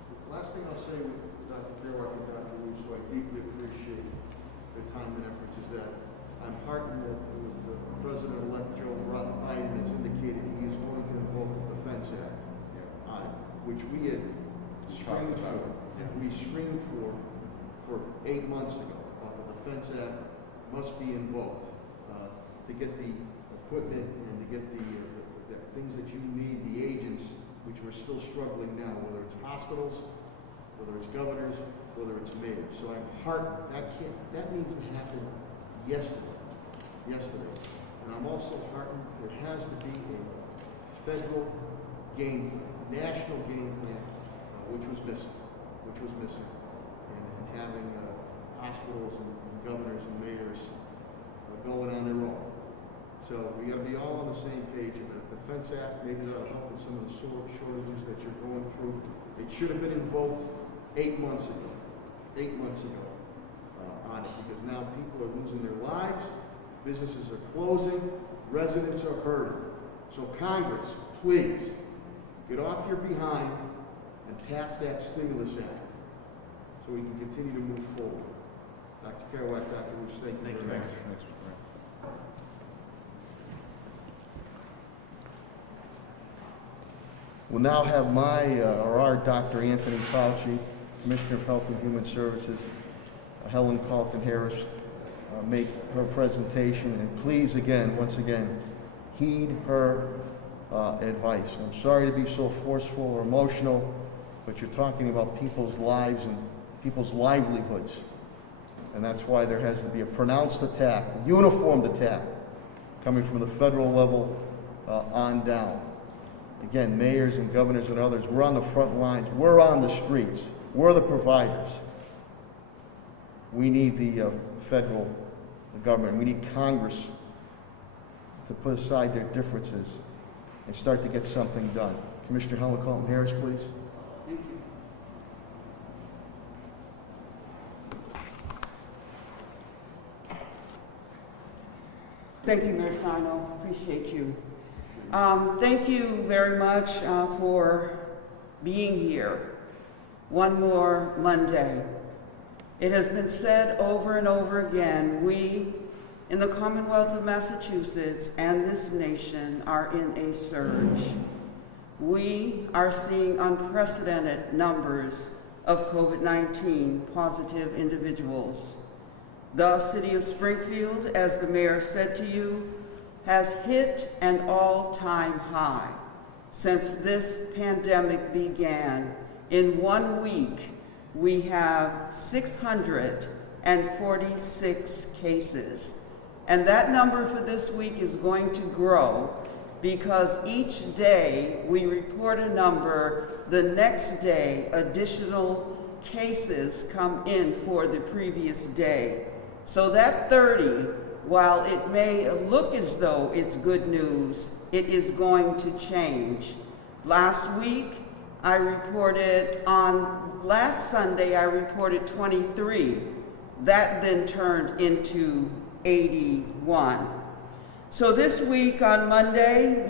The last thing I'll say with Dr. Kerouac and Dr. Russo, I deeply appreciate their time and efforts, is that I'm heartened that the President-elect Joe Biden has indicated he is going to invoke the Defense Act, which we had screamed for. We screamed for 8 months ago. The Defense Act must be invoked to get the equipment and to get the things that you need, the agents, which we're still struggling now, whether it's hospitals, whether it's governors, whether it's mayors. So I'm heartened. That needs to happen yesterday. And I'm also heartened there has to be a federal game plan, national game plan, which was missing. And having hospitals and governors and mayors going on their own. So we got to be all on the same page. And the Defense Act, maybe that'll help with some of the shortages that you're going through. It should have been invoked 8 months ago. On it, because now people are losing their lives, businesses are closing, residents are hurting. So Congress, please, get off your behind and pass that stimulus act so we can continue to move forward. Dr. Kerouac, Dr. Russo, thank you very much. We'll now have our Dr. Anthony Fauci, Commissioner of Health and Human Services, Helen Calton-Harris, make her presentation. And please, once again, heed her advice. I'm sorry to be so forceful or emotional, but you're talking about people's lives and people's livelihoods. And that's why there has to be a pronounced attack, a uniformed attack, coming from the federal level on down. Again, mayors and governors and others, we're on the front lines. We're on the streets. We're the providers. We need the federal government. We need Congress to put aside their differences and start to get something done. Commissioner Helen Calton-Harris, please. Thank you. Thank you, Mayor Sarno. Appreciate you. Thank you very much for being here. One more Monday. It has been said over and over again, we in the Commonwealth of Massachusetts and this nation are in a surge. We are seeing unprecedented numbers of COVID-19 positive individuals. The city of Springfield, as the mayor said to you, has hit an all-time high since this pandemic began In 1 week, we have 646 cases. And that number for this week is going to grow because each day we report a number, the next day additional cases come in for the previous day. So that 30, while it may look as though it's good news, it is going to change. Last week, last Sunday, I reported 23. That then turned into 81. So this week on Monday,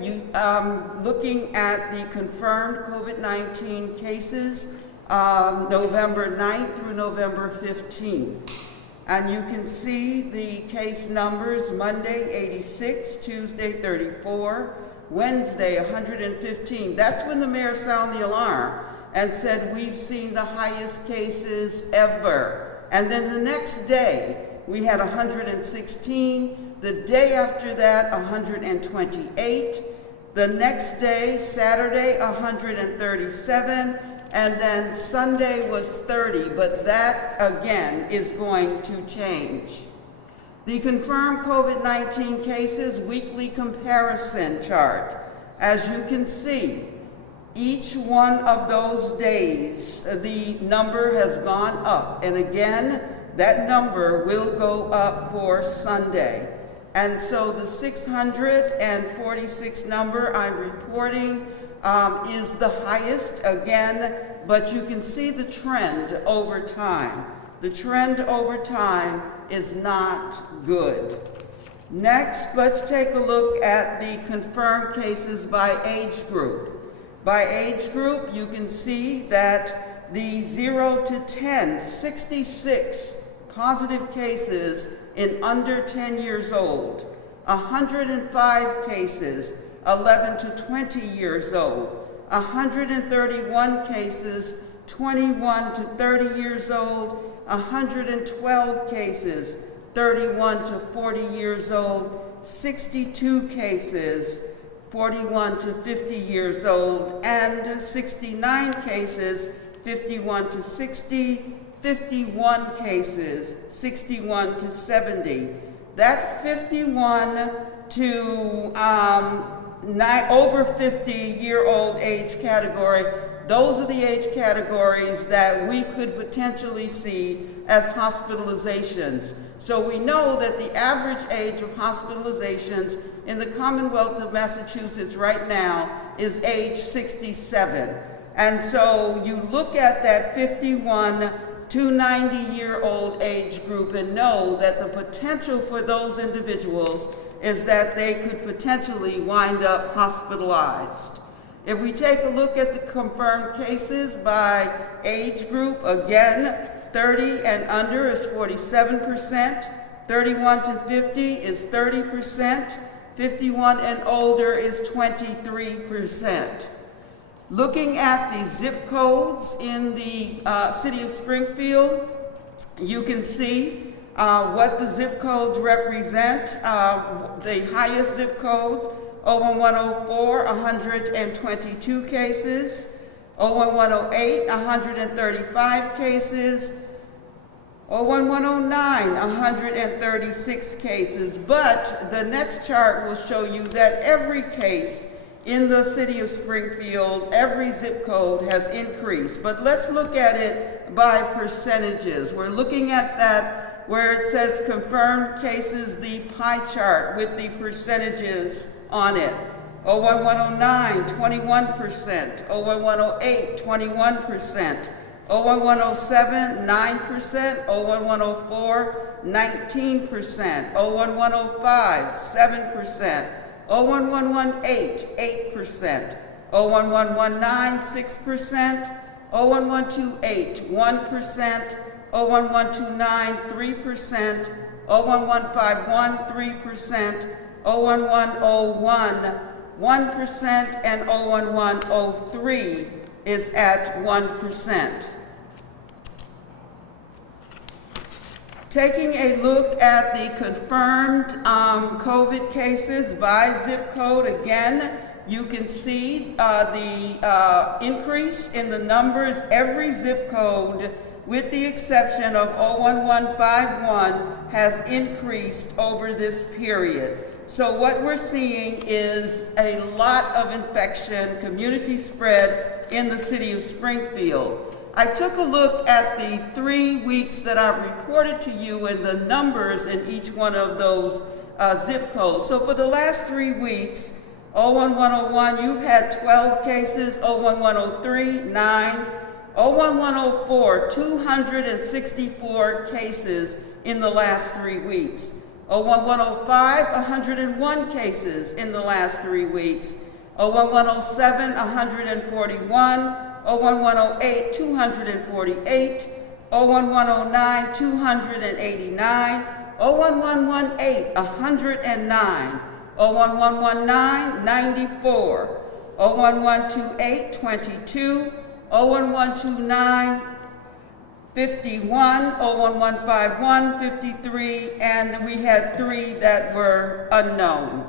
looking at the confirmed COVID-19 cases, November 9th through November 15th. And you can see the case numbers: Monday 86, Tuesday 34, Wednesday 115. That's when the mayor sounded the alarm and said, we've seen the highest cases ever. And then the next day, we had 116. The day after that, 128. The next day, Saturday, 137. And then Sunday was 30, but that again is going to change. The confirmed COVID-19 cases weekly comparison chart. As you can see, each one of those days, the number has gone up. And again, that number will go up for Sunday. And so the 646 number I'm reporting is the highest again, but you can see the trend over time. The trend over time is not good. Next, let's take a look at the confirmed cases by age group. By age group, you can see that the 0 to 10, 66 positive cases in under 10 years old, 105 cases 11 to 20 years old, 131 cases 21 to 30 years old, 112 cases 31 to 40 years old, 62 cases 41 to 50 years old, and 69 cases 51 to 60, 51 cases 61 to 70. That 51 to over 50-year-old age category, those are the age categories that we could potentially see as hospitalizations. So we know that the average age of hospitalizations in the Commonwealth of Massachusetts right now is age 67. And so you look at that 51 to 90-year-old age group and know that the potential for those individuals is that they could potentially wind up hospitalized. If we take a look at the confirmed cases by age group, again, 30 and under is 47%, 31 to 50 is 30%, 51 and older is 23%. Looking at the zip codes in the city of Springfield, you can see what the zip codes represent. The highest zip codes, 01104, 122 cases, 01108, 135 cases, 01109, 136 cases. But the next chart will show you that every case in the city of Springfield, every zip code has increased. But let's look at it by percentages. We're looking at that where it says confirmed cases, the pie chart with the percentages on it. 01109, 21%, 01108, 21%, 01107, 9%, 01104, 19%, 01105, 7%, 01118, 8%, 01119, 6%, 01128, 1%, 01129, 3%, 01151, 3%, 01101, 1%, and 01103 is at 1%. Taking a look at the confirmed COVID cases by zip code, again, You can see the increase in the numbers. Every zip code, with the exception of 01151, has increased over this period. So what we're seeing is a lot of infection, community spread in the city of Springfield. I took a look at the 3 weeks that I've reported to you and the numbers in each one of those zip codes. So for the last 3 weeks, 01101, you've had 12 cases, 01103, 9, 01104, 264 cases in the last 3 weeks. 01105, 101 cases in the last 3 weeks. 01107, 141. 01108, 248. 01109, 289. 01118, 109. 01119, 94. 01128, 22. 01129, 51, 01151, 53, and we had 3 that were unknown.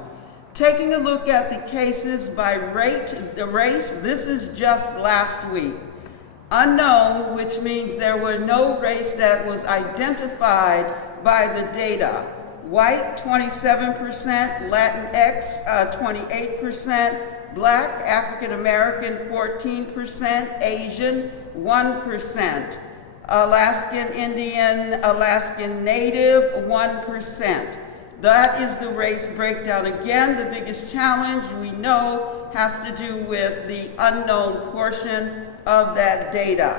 Taking a look at the cases by race, this is just last week. Unknown, which means there were no race that was identified by the data. White, 27%, Latinx, 28%, Black, African American, 14%, Asian, 1%, Alaskan Indian, Alaskan Native, 1%. That is the race breakdown. Again, the biggest challenge we know has to do with the unknown portion of that data.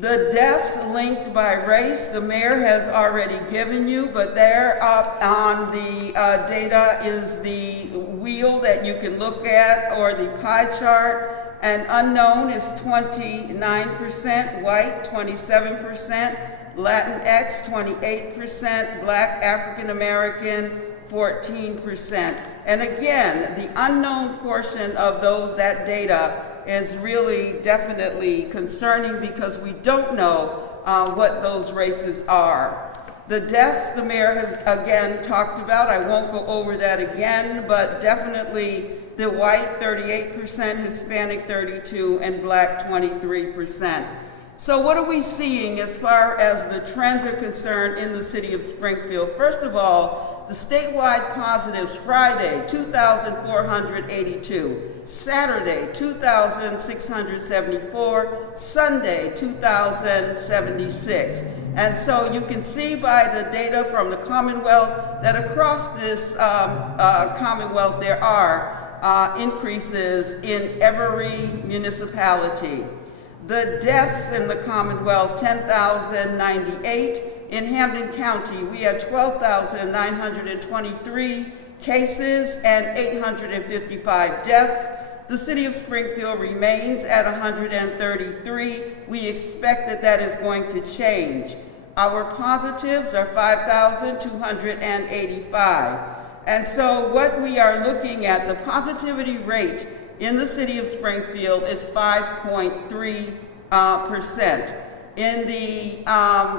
The deaths linked by race, the mayor has already given you, but there up on the data is the wheel that you can look at, or the pie chart. And unknown is 29%, white 27%, Latinx 28%, Black African American 14%. And again, the unknown portion of that data is really definitely concerning because we don't know what those races are. The deaths the mayor has again talked about, I won't go over that again, but definitely the white 38%, Hispanic 32%, and Black 23%. So what are we seeing as far as the trends are concerned in the city of Springfield? First of all, the statewide positives: Friday, 2,482, Saturday, 2,674, Sunday, 2,076. And so you can see by the data from the Commonwealth that across this Commonwealth there are increases in every municipality. The deaths in the Commonwealth, 10,098. In Hampden County, we had 12,923 cases and 855 deaths. The city of Springfield remains at 133. We expect that is going to change. Our positives are 5,285. And so what we are looking at, the positivity rate in the city of Springfield is 5.3%. In the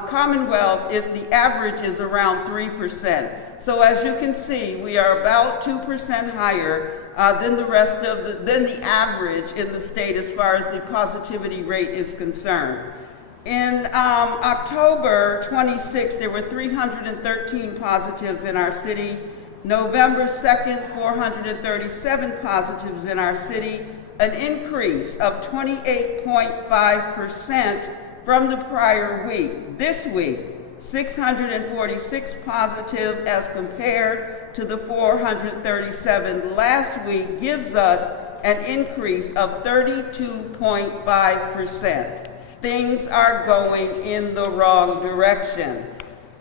Commonwealth, the average is around 3%. So as you can see, we are about 2% higher than the rest of than the average in the state as far as the positivity rate is concerned. In October 26th, there were 313 positives in our city. November 2nd, 437 positives in our city, an increase of 28.5% from the prior week. This week, 646 positive as compared to the 437 last week gives us an increase of 32.5%. Things are going in the wrong direction.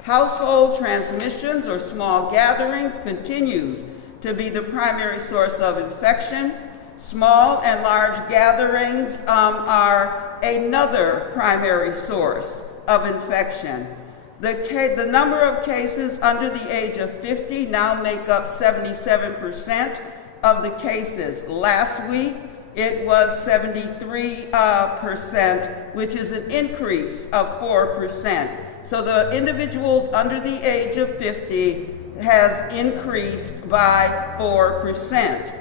Household transmissions or small gatherings continues to be the primary source of infection. Small and large gatherings are another primary source of infection. The number of cases under the age of 50 now make up 77% of the cases. Last week, it was 73%, which is an increase of 4%. So the individuals under the age of 50 has increased by 4%.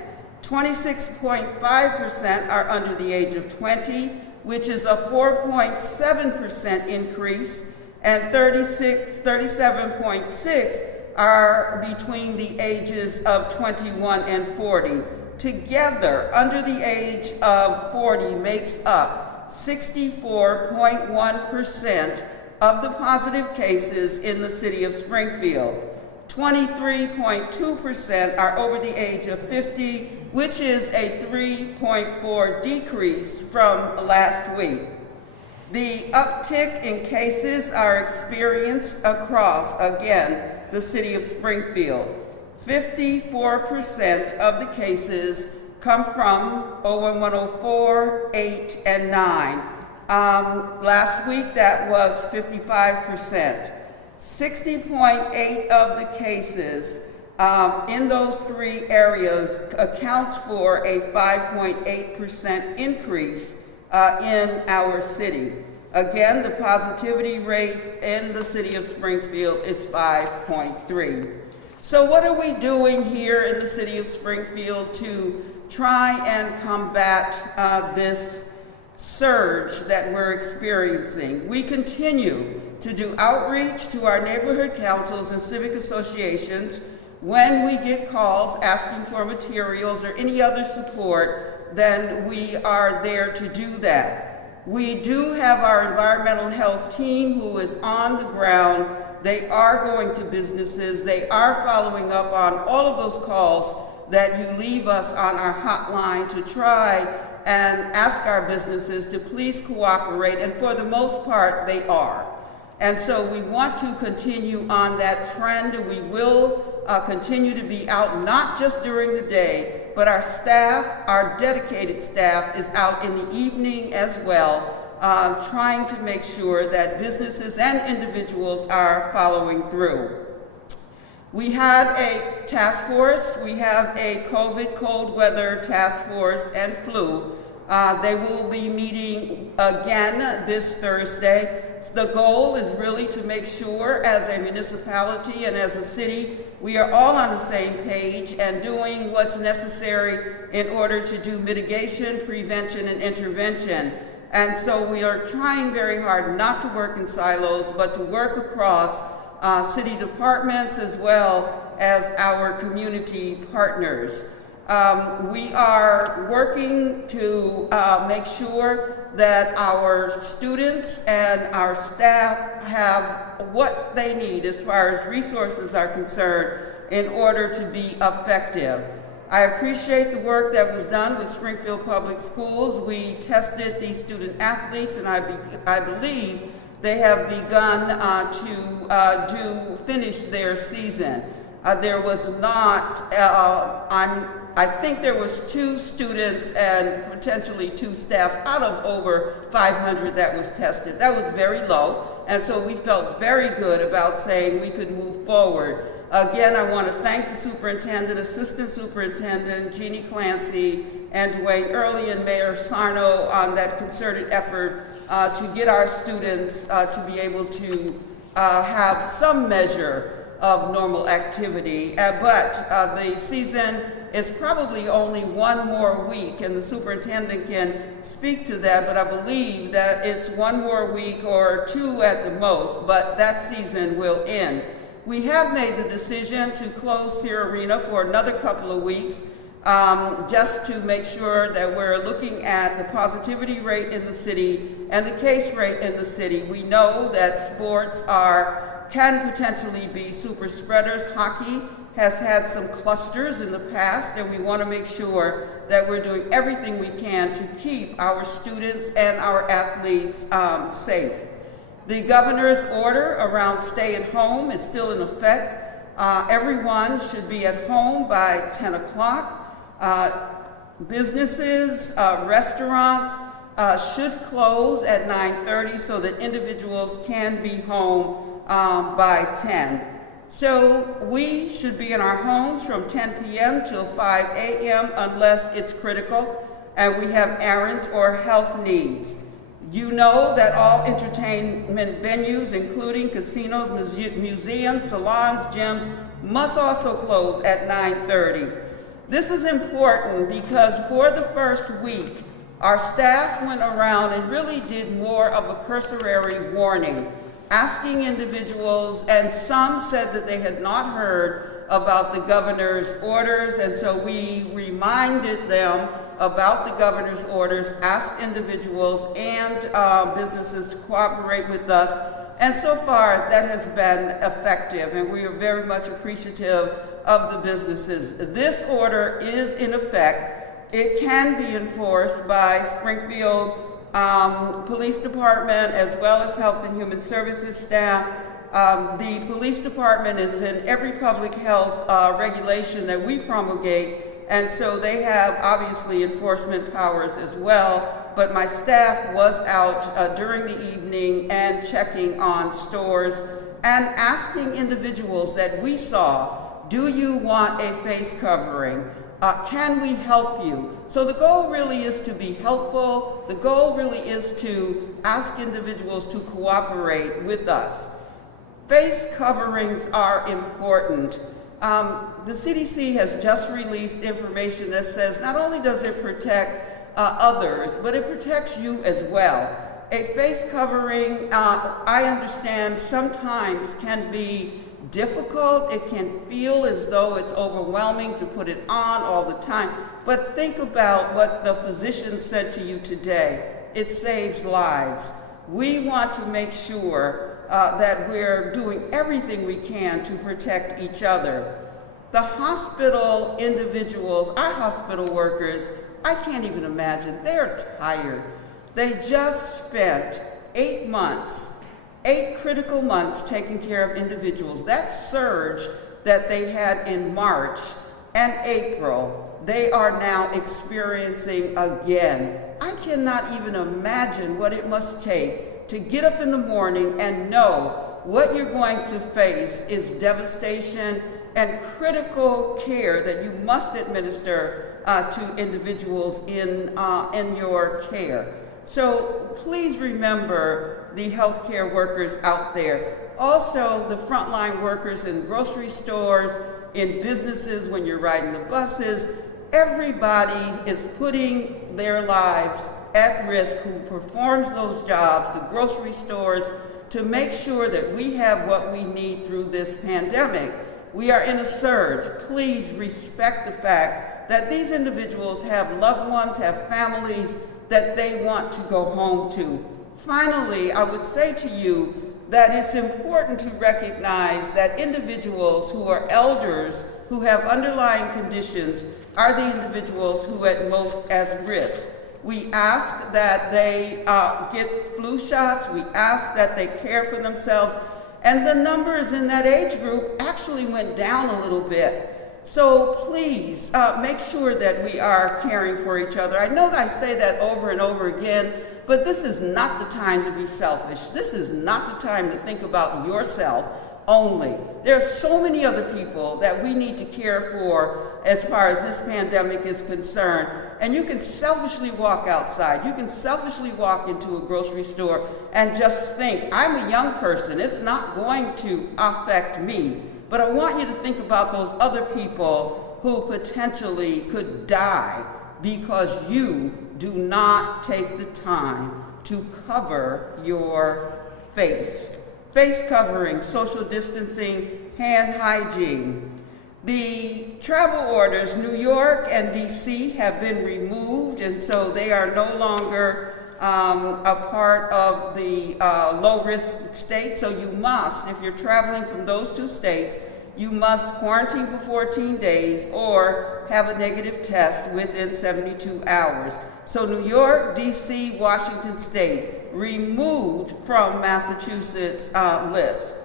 26.5% are under the age of 20, which is a 4.7% increase, and 37.6% are between the ages of 21 and 40. Together, under the age of 40 makes up 64.1% of the positive cases in the city of Springfield. 23.2% are over the age of 50, which is a 3.4% decrease from last week. The uptick in cases are experienced across, again, the city of Springfield. 54% of the cases come from 01104, 8, and 9. Last week that was 55%. 60.8% of the cases in those three areas accounts for a 5.8% increase in our city. Again, the positivity rate in the city of Springfield is 5.3. So what are we doing here in the city of Springfield to try and combat this surge that we're experiencing? We continue to do outreach to our neighborhood councils and civic associations when we get calls asking for materials or any other support. Then we are there to do that. We do have our environmental health team who is on the ground. They are going to businesses. They are following up on all of those calls that you leave us on our hotline to try and ask our businesses to please cooperate, and for the most part, they are. And so we want to continue on that trend. We will continue to be out, not just during the day, but our staff, our dedicated staff, is out in the evening as well, trying to make sure that businesses and individuals are following through. We had a task force. We have a COVID cold weather task force and flu. They will be meeting again this Thursday. The goal is really to make sure as a municipality and as a city, we are all on the same page and doing what's necessary in order to do mitigation, prevention, and intervention. And so we are trying very hard not to work in silos, but to work across city departments as well as our community partners. We are working to make sure that our students and our staff have what they need as far as resources are concerned in order to be effective. I appreciate the work that was done with Springfield Public Schools. We tested these student athletes, and I believe they have begun to finish their season. There was not, I think there was 2 students and potentially 2 staffs out of over 500 that was tested. That was very low, and so we felt very good about saying we could move forward. Again, I want to thank the superintendent, assistant superintendent, Jeannie Clancy, and Dwayne Early and Mayor Sarno on that concerted effort to get our students to be able to have some measure of normal activity. But the season is probably only 1 more week, and the superintendent can speak to that, but I believe that it's 1 more week or 2 at the most, but that season will end. We have made the decision to close Sear Arena for another couple of weeks, just to make sure that we're looking at the positivity rate in the city and the case rate in the city. We know that sports can potentially be super spreaders. Hockey has had some clusters in the past, and we want to make sure that we're doing everything we can to keep our students and our athletes safe. The governor's order around stay at home is still in effect. Everyone should be at home by 10 o'clock. Businesses, restaurants should close at 9:30 so that individuals can be home by 10. So we should be in our homes from 10 p.m. till 5 a.m. unless it's critical and we have errands or health needs. You know that all entertainment venues, including casinos, museums, salons, gyms, must also close at 9:30. This is important because for the first week, our staff went around and really did more of a cursory warning, asking individuals, and some said that they had not heard about the governor's orders, and so we reminded them about the governor's orders, asked individuals and businesses to cooperate with us, and so far that has been effective, and we are very much appreciative of the businesses. This order is in effect. It can be enforced by Springfield Police Department as well as Health and Human Services staff. The police department is in every public health regulation that we promulgate, and so they have obviously enforcement powers as well. But my staff was out during the evening and checking on stores and asking individuals that we saw, do you want a face covering? Can we help you? So the goal really is to be helpful. The goal really is to ask individuals to cooperate with us. Face coverings are important. The CDC has just released information that says not only does it protect others, but it protects you as well. A face covering, I understand, sometimes can be difficult. It can feel as though it's overwhelming to put it on all the time. But think about what the physician said to you today. It saves lives. We want to make sure that we're doing everything we can to protect each other. The hospital individuals, our hospital workers, I can't even imagine, they're tired. They just spent 8 months, 8 critical months taking care of individuals. That surge that they had in March and April, they are now experiencing again. I cannot even imagine what it must take to get up in the morning and know what you're going to face is devastation and critical care that you must administer to individuals in your care. So please remember the healthcare workers out there. Also, the frontline workers in grocery stores, in businesses when you're riding the buses. Everybody is putting their lives at risk who performs those jobs, the grocery stores, to make sure that we have what we need through this pandemic. We are in a surge. Please respect the fact that these individuals have loved ones, have families that they want to go home to. Finally, I would say to you that it's important to recognize that individuals who are elders, who have underlying conditions, are the individuals who are at most at risk. We ask that they get flu shots. We ask that they care for themselves. And the numbers in that age group actually went down a little bit. So please make sure that we are caring for each other. I know that I say that over and over again, but this is not the time to be selfish. This is not the time to think about yourself only. There are so many other people that we need to care for as far as this pandemic is concerned. And you can selfishly walk outside. You can selfishly walk into a grocery store and just think, I'm a young person. It's not going to affect me. But I want you to think about those other people who potentially could die because you do not take the time to cover your face. Face covering, social distancing, hand hygiene. The travel orders, New York and DC, have been removed, and so they are no longer a part of the low-risk states. So you must, if you're traveling from those 2 states, you must quarantine for 14 days or have a negative test within 72 hours. So New York, DC, Washington State, removed from Massachusetts list.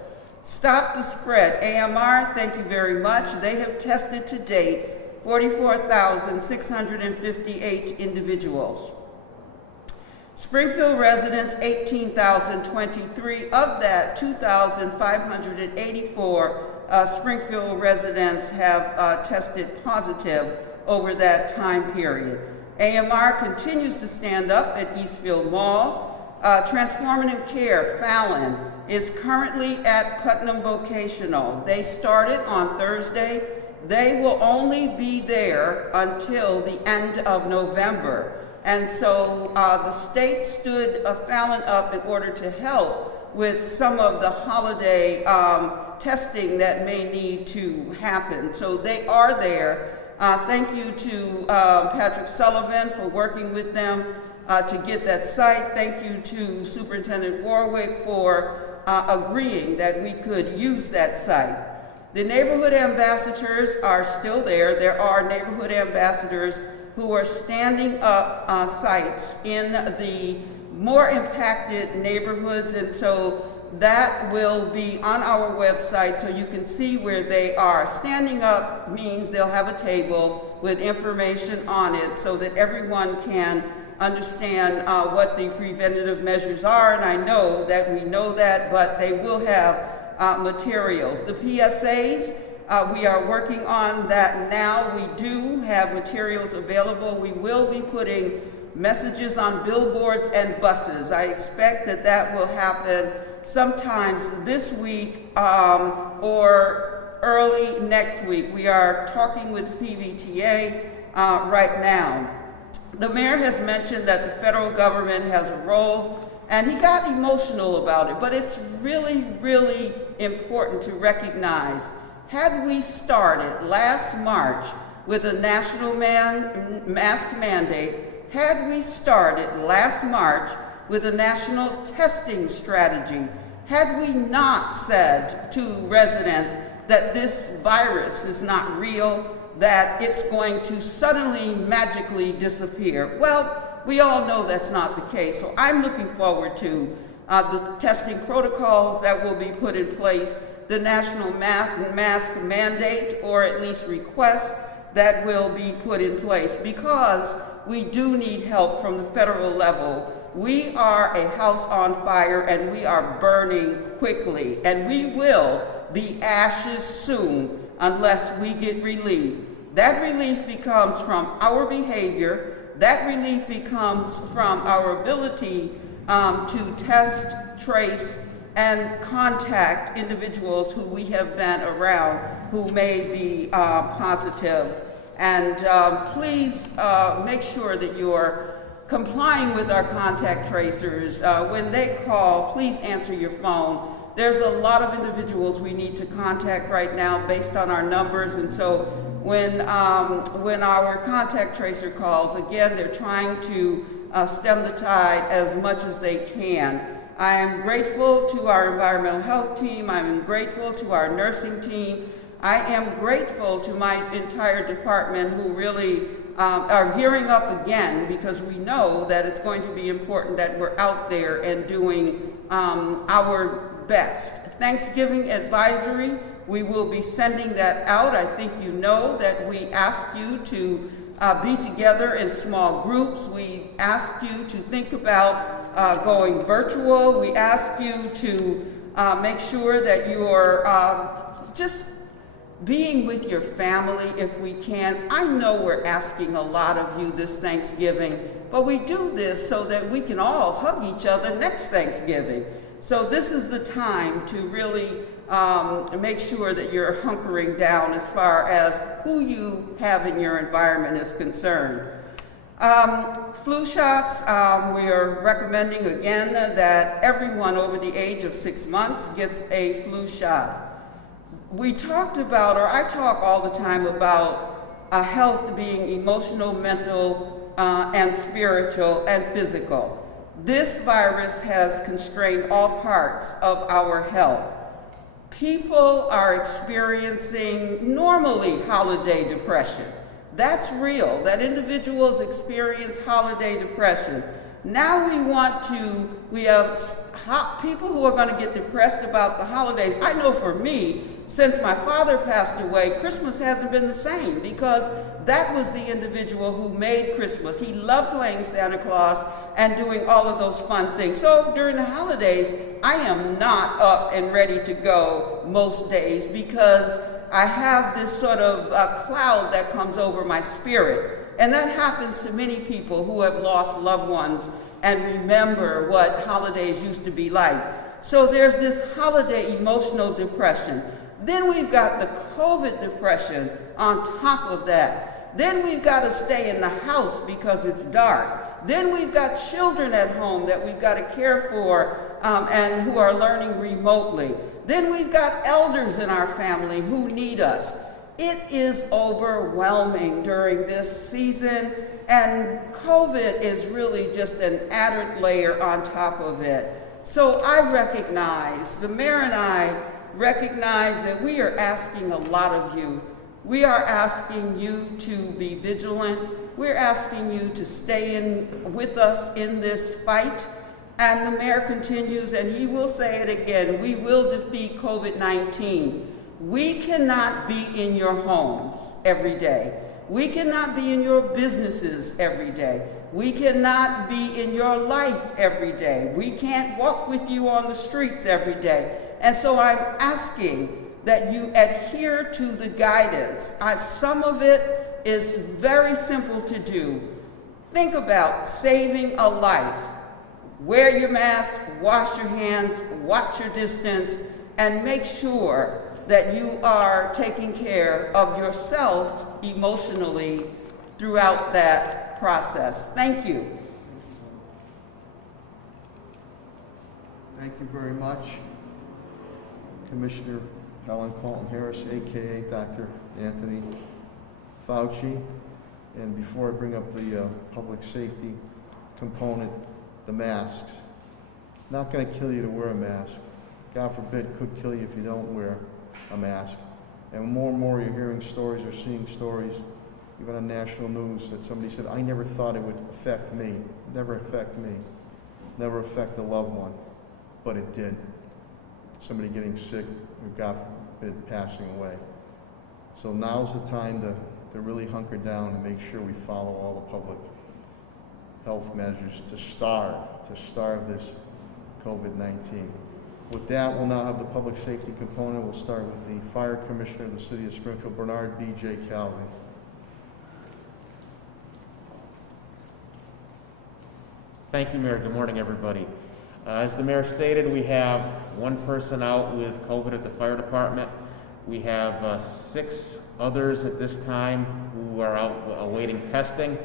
Stop the spread. AMR, thank you very much. They have tested to date 44,658 individuals. Springfield residents, 18,023. Of that, 2,584 Springfield residents have tested positive over that time period. AMR continues to stand up at Eastfield Mall. Transformative Care, Fallon, is currently at Putnam Vocational. They started on Thursday. They will only be there until the end of November. And so the state stood Fallon up in order to help with some of the holiday testing that may need to happen. So they are there. Thank you to Patrick Sullivan for working with them to get that site. Thank you to Superintendent Warwick for agreeing that we could use that site. The neighborhood ambassadors are still there. There are neighborhood ambassadors who are standing up sites in the more impacted neighborhoods, and so that will be on our website so you can see where they are. Standing up means they'll have a table with information on it so that everyone can understand what the preventative measures are, and I know that we know that, but they will have materials. The PSAs, we are working on that now. We do have materials available. We will be putting messages on billboards and buses. I expect that that will happen sometimes this week or early next week. We are talking with PVTA right now. The mayor has mentioned that the federal government has a role, and he got emotional about it, but it's really, really important to recognize. Had we started last March with a national mask mandate, had we started last March with a national testing strategy, had we not said to residents that this virus is not real, that it's going to suddenly magically disappear, well, we all know that's not the case. So I'm looking forward to the testing protocols that will be put in place, the national mask mandate, or at least requests that will be put in place, because we do need help from the federal level. We are a house on fire and we are burning quickly, and we will be ashes soon unless we get relief. That relief becomes from our behavior. That relief becomes from our ability to test, trace, and contact individuals who we have been around who may be positive. And please make sure that you're complying with our contact tracers. When they call, please answer your phone. There's a lot of individuals we need to contact right now based on our numbers, and so when our contact tracer calls, again, they're trying to stem the tide as much as they can. I am grateful to our environmental health team. I'm grateful to our nursing team. I am grateful to my entire department who really are gearing up again, because we know that it's going to be important that we're out there and doing our best. Thanksgiving advisory, we will be sending that out. I think you know that we ask you to be together in small groups. We ask you to think about going virtual. We ask you to make sure that you are just being with your family if we can. I know we're asking a lot of you this Thanksgiving, but we do this so that we can all hug each other next Thanksgiving. So this is the time to really make sure that you're hunkering down as far as who you have in your environment is concerned. Flu shots, we are recommending again that everyone over the age of 6 months gets a flu shot. We talked about, or I talk all the time about health being emotional, mental, and spiritual and physical. This virus has constrained all parts of our health. People are experiencing normally holiday depression. That's real, that individuals experience holiday depression. Now we have people who are going to get depressed about the holidays. I know for me, since my father passed away, Christmas hasn't been the same, because that was the individual who made Christmas. He loved playing Santa Claus and doing all of those fun things. So during the holidays, I am not up and ready to go most days, because I have this sort of cloud that comes over my spirit. And that happens to many people who have lost loved ones and remember what holidays used to be like. So there's this holiday emotional depression. Then we've got the COVID depression on top of that. Then we've got to stay in the house because it's dark. Then we've got children at home that we've got to care for and who are learning remotely. Then we've got elders in our family who need us. It is overwhelming during this season, and COVID is really just an added layer on top of it. So I recognize, the mayor and I recognize that we are asking a lot of you. We are asking you to be vigilant. We're asking you to stay in with us in this fight. And the mayor continues, and he will say it again, we will defeat COVID-19. We cannot be in your homes every day. We cannot be in your businesses every day. We cannot be in your life every day. We can't walk with you on the streets every day. And so I'm asking that you adhere to the guidance. Some of it is very simple to do. Think about saving a life. Wear your mask, wash your hands, watch your distance, and make sure that you are taking care of yourself emotionally throughout that process. Thank you. Thank you very much, Commissioner Helen Colton-Harris, aka Dr. Anthony Fauci. And before I bring up the public safety component, the masks. Not going to kill you to wear a mask. God forbid, could kill you if you don't wear a mask. And more you're hearing stories or seeing stories, even on national news, that somebody said, I never thought it would affect me. Never affect me. Never affect a loved one. But it did. Somebody getting sick, or God forbid, passing away. So now's the time to really hunker down and make sure we follow all the public health measures to starve this COVID-19. With that, we'll now have the public safety component. We'll start with the Fire Commissioner of the City of Springfield, Bernard B.J. Calvi. Thank you, Mayor. Good morning, everybody. As the Mayor stated, we have one person out with COVID at the fire department. We have 6 others at this time who are out awaiting testing.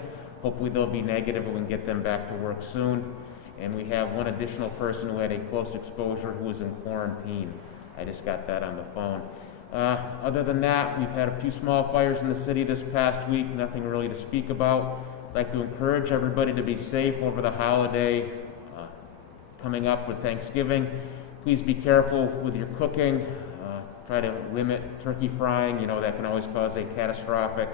Hopefully they'll be negative and we can get them back to work soon. And we have one additional person who had a close exposure who was in quarantine. I just got that on the phone. Other than that, we've had a few small fires in the city this past week, nothing really to speak about. I'd like to encourage everybody to be safe over the holiday coming up with Thanksgiving. Please be careful with your cooking. Try to limit turkey frying. You know, that can always cause a catastrophic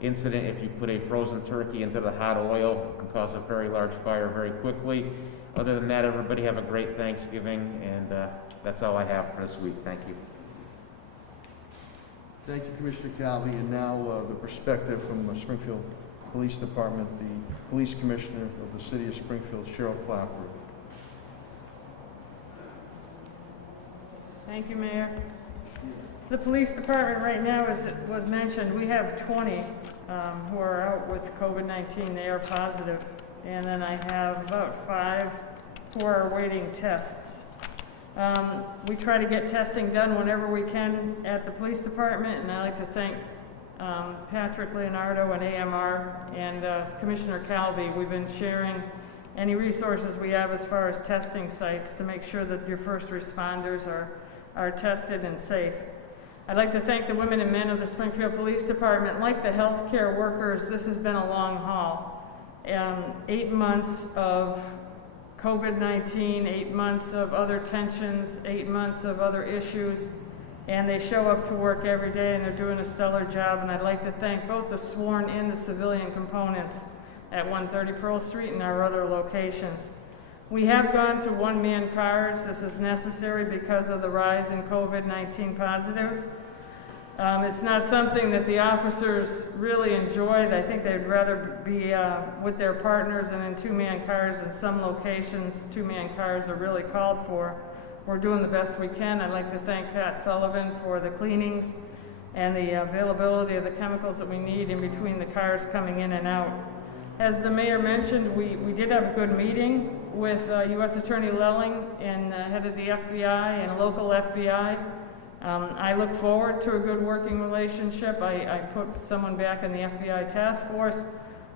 incident. If you put a frozen turkey into the hot oil, it can cause a very large fire very quickly. Other than that, everybody have a great Thanksgiving, and that's all I have for this week. Thank you. Thank you, Commissioner Calvi. And now the perspective from the Springfield Police Department, the Police Commissioner of the City of Springfield, Cheryl Clapper. Thank you, Mayor. The police department right now, as it was mentioned, we have 20 who are out with COVID-19. They are positive. And then I have about 5 who are awaiting tests. We try to get testing done whenever we can at the police department, and I'd like to thank Patrick Leonardo and AMR and Commissioner Calvi. We've been sharing any resources we have as far as testing sites to make sure that your first responders are tested and safe. I'd like to thank the women and men of the Springfield Police Department. Like the healthcare workers, this has been a long haul. 8 months of COVID-19, 8 months of other tensions, 8 months of other issues, and they show up to work every day and they're doing a stellar job. And I'd like to thank both the sworn and the civilian components at 130 Pearl Street and our other locations. We have gone to one-man cars. This is necessary because of the rise in COVID-19 positives. It's not something that the officers really enjoy. I think they'd rather be with their partners and in two-man cars. In some locations, two-man cars are really called for. We're doing the best we can. I'd like to thank Pat Sullivan for the cleanings and the availability of the chemicals that we need in between the cars coming in and out. As the mayor mentioned, we did have a good meeting with U.S. Attorney Lelling and head of the FBI and local FBI. I look forward to a good working relationship. I put someone back in the FBI task force.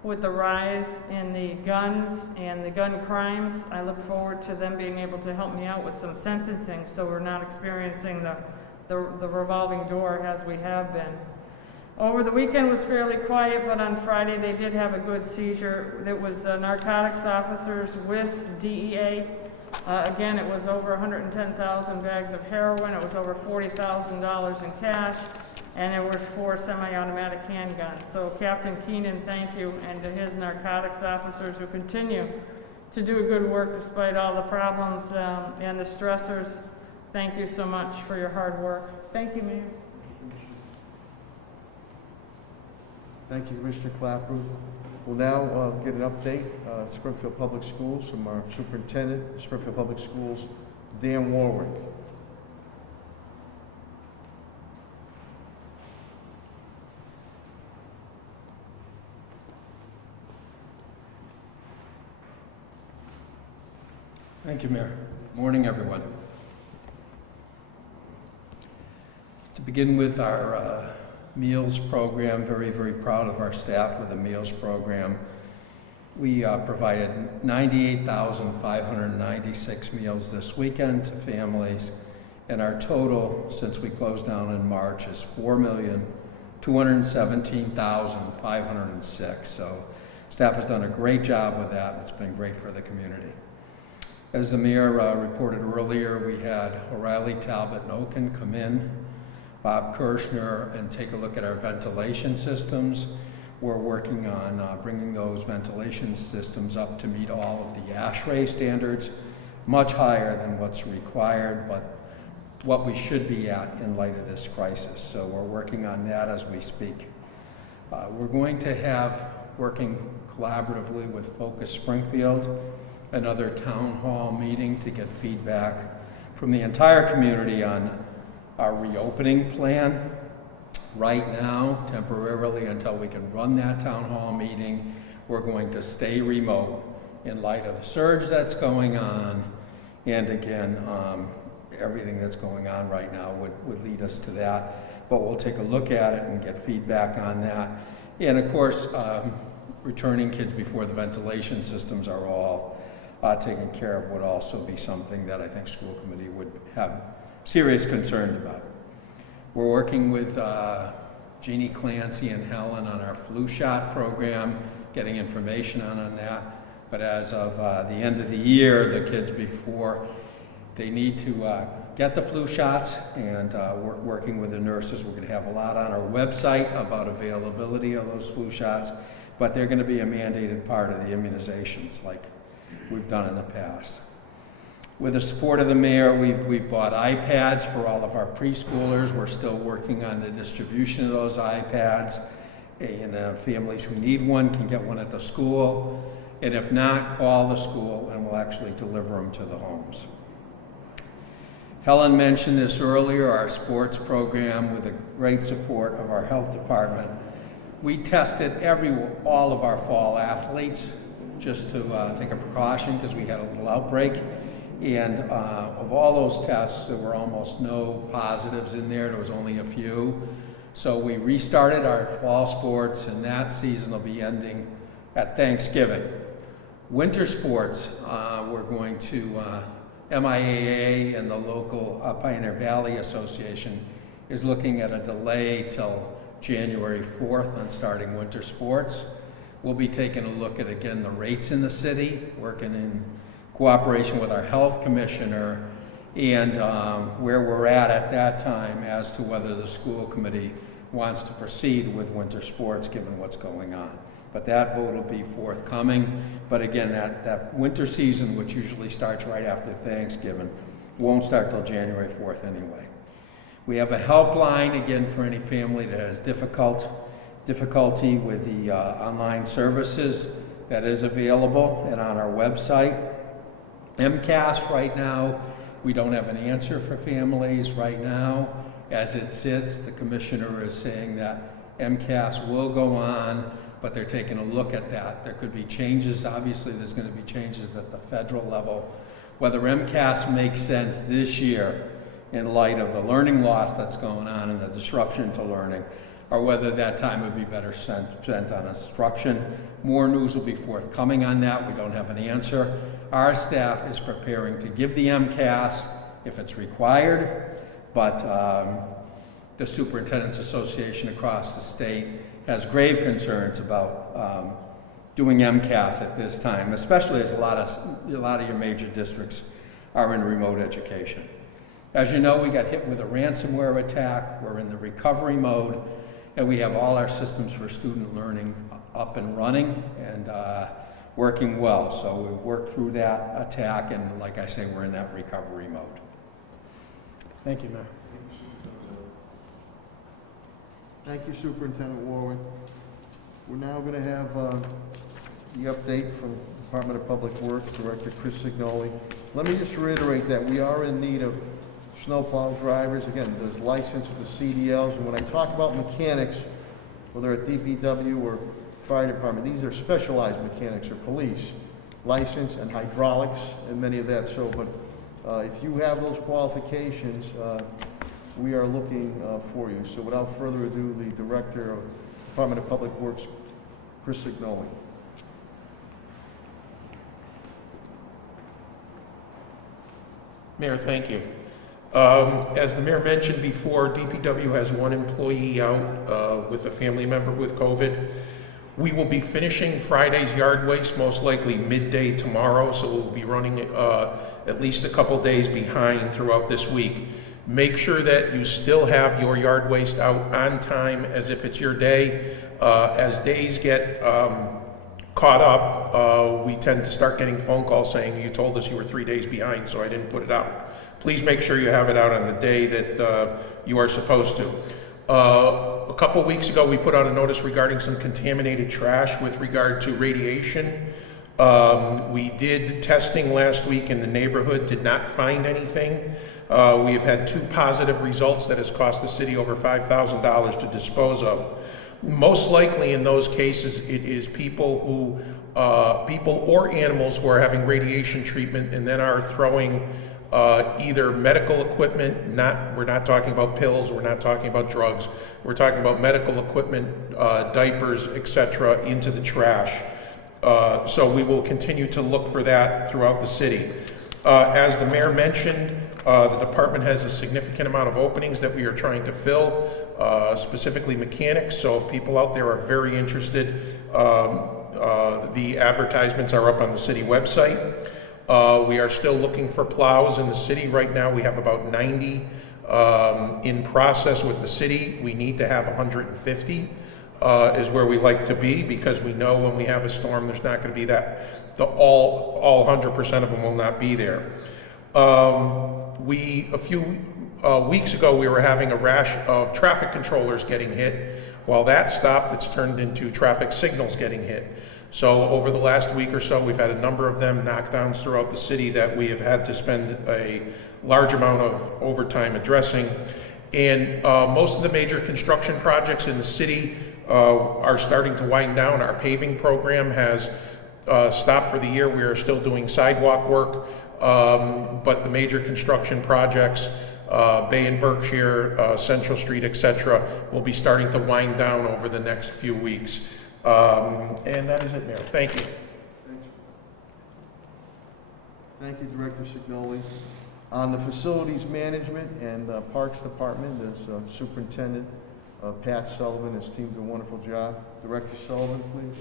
With the rise in the guns and the gun crimes, I look forward to them being able to help me out with some sentencing so we're not experiencing the revolving door as we have been. Over the weekend was fairly quiet, but on Friday they did have a good seizure. It was narcotics officers with DEA. Again, it was over 110,000 bags of heroin. It was over $40,000 in cash. And there was 4 semi-automatic handguns. So Captain Keenan, thank you, and to his narcotics officers who continue to do good work despite all the problems and the stressors. Thank you so much for your hard work. Thank you, Mayor. Thank you, Commissioner Clapper. We'll now get an update, Springfield Public Schools, from our Superintendent of Springfield Public Schools, Dan Warwick. Thank you, Mayor. Morning, everyone. To begin with our meals program, very, very proud of our staff with the meals program. We provided 98,596 meals this weekend to families, and our total since we closed down in March is 4,217,506. So staff has done a great job with that, and it's been great for the community. As the mayor reported earlier, we had O'Reilly, Talbot, and Oaken come in, Bob Kirshner, and take a look at our ventilation systems. We're working on bringing those ventilation systems up to meet all of the ASHRAE standards, much higher than what's required, but what we should be at in light of this crisis. So we're working on that as we speak. We're going to have, working collaboratively with Focus Springfield, another town hall meeting to get feedback from the entire community on our reopening plan. Right now, temporarily, until we can run that town hall meeting, we're going to stay remote in light of the surge that's going on, and again, everything that's going on right now would lead us to that. But we'll take a look at it and get feedback on that. And of course, returning kids before the ventilation systems are all taken care of would also be something that I think school committee would have serious concern about. We're working with Jeannie Clancy and Helen on our flu shot program, getting information on that. But as of the end of the year, the kids before they need to get the flu shots, and we're working with the nurses. We're going to have a lot on our website about availability of those flu shots, but they're going to be a mandated part of the immunizations like we've done in the past. With the support of the mayor, we've bought iPads for all of our preschoolers. We're still working on the distribution of those iPads, and families who need one can get one at the school, and if not, call the school and we'll actually deliver them to the homes. Helen mentioned this earlier, our sports program with the great support of our health department. We tested all of our fall athletes just to take a precaution because we had a little outbreak. And of all those tests, there were almost no positives in there. There was only a few. So we restarted our fall sports, and that season will be ending at Thanksgiving. Winter sports, we're going to, MIAA and the local Pioneer Valley Association is looking at a delay till January 4th on starting winter sports. We'll be taking a look at, again, the rates in the city, working in cooperation with our health commissioner, and where we're at that time as to whether the school committee wants to proceed with winter sports given what's going on. But that vote will be forthcoming. But again, that winter season, which usually starts right after Thanksgiving, won't start till January 4th anyway. We have a helpline, again, for any family that has difficulty with the online services that is available and on our website. MCAS right now, we don't have an answer for families right now. As it sits, the commissioner is saying that MCAS will go on, but they're taking a look at that. There could be changes. Obviously, there's going to be changes at the federal level. Whether MCAS makes sense this year in light of the learning loss that's going on and the disruption to learning, or whether that time would be better spent on instruction. More news will be forthcoming on that. We don't have an answer. Our staff is preparing to give the MCAS if it's required, but the Superintendent's Association across the state has grave concerns about doing MCAS at this time, especially as a lot of your major districts are in remote education. As you know, we got hit with a ransomware attack. We're in the recovery mode, and we have all our systems for student learning up and running and working well. So we've worked through that attack, and like I say, we're in that recovery mode. Thank you, Mayor. Thank you, Superintendent Warwick. We're now going to have the update from Department of Public Works Director Chris Signoli. Let me just reiterate that we are in need of snowplow drivers. Again, there's license with the CDLs, and when I talk about mechanics, whether at DPW or fire department, these are specialized mechanics or police, license and hydraulics and many of that. So, but if you have those qualifications, we are looking for you. So without further ado, the Director of Department of Public Works, Chris Signoli. Mayor, thank you. As the mayor mentioned before, DPW has one employee out with a family member with COVID. We will be finishing Friday's yard waste most likely midday tomorrow, so we'll be running at least a couple days behind throughout this week. Make sure that you still have your yard waste out on time as if it's your day. As days get caught up, we tend to start getting phone calls saying, you told us you were 3 days behind, so I didn't put it out. Please make sure you have it out on the day that you are supposed to. A couple weeks ago, we put out a notice regarding some contaminated trash with regard to radiation. We did testing last week in the neighborhood, did not find anything. We have had 2 positive results that has cost the city over $5,000 to dispose of. Most likely in those cases, it is people who, people or animals who are having radiation treatment and then are throwing either medical equipment, we're not talking about pills, we're not talking about drugs, we're talking about medical equipment, diapers, etc., into the trash. So we will continue to look for that throughout the city. As the mayor mentioned, the department has a significant amount of openings that we are trying to fill, specifically mechanics. So if people out there are very interested, the advertisements are up on the city website. We are still looking for plows in the city. Right now we have about 90 in process with the city. We need to have 150 is where we like to be, because we know when we have a storm there's not going to be all 100% of them will not be there. A few weeks ago we were having a rash of traffic controllers getting hit. While that stopped, it's turned into traffic signals getting hit. So over the last week or so, we've had a number of them knockdowns throughout the city that we have had to spend a large amount of overtime addressing. And most of the major construction projects in the city are starting to wind down. Our paving program has stopped for the year. We are still doing sidewalk work, but the major construction projects, Bay and Berkshire, Central Street, etc., will be starting to wind down over the next few weeks. And that is it, Mayor. Thank you. Thank you, Director Signoli. On the Facilities Management and Parks Department, as Superintendent Pat Sullivan, his team did a wonderful job. Director Sullivan, please.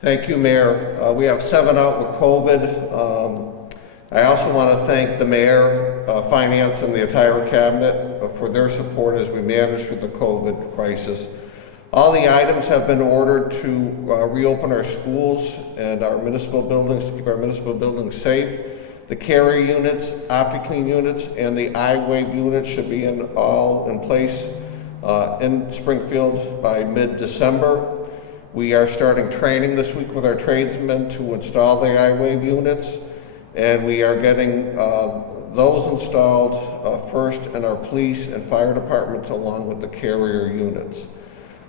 Thank you, Mayor. We have 7 out with COVID. I also want to thank the Mayor, Finance, and the entire Cabinet for their support as we manage through the COVID crisis. All the items have been ordered to reopen our schools and our municipal buildings, to keep our municipal buildings safe. The carrier units, OptiClean units, and the iWave units should be all in place in Springfield by mid-December. We are starting training this week with our tradesmen to install the iWave units, and we are getting those installed first in our police and fire departments along with the carrier units.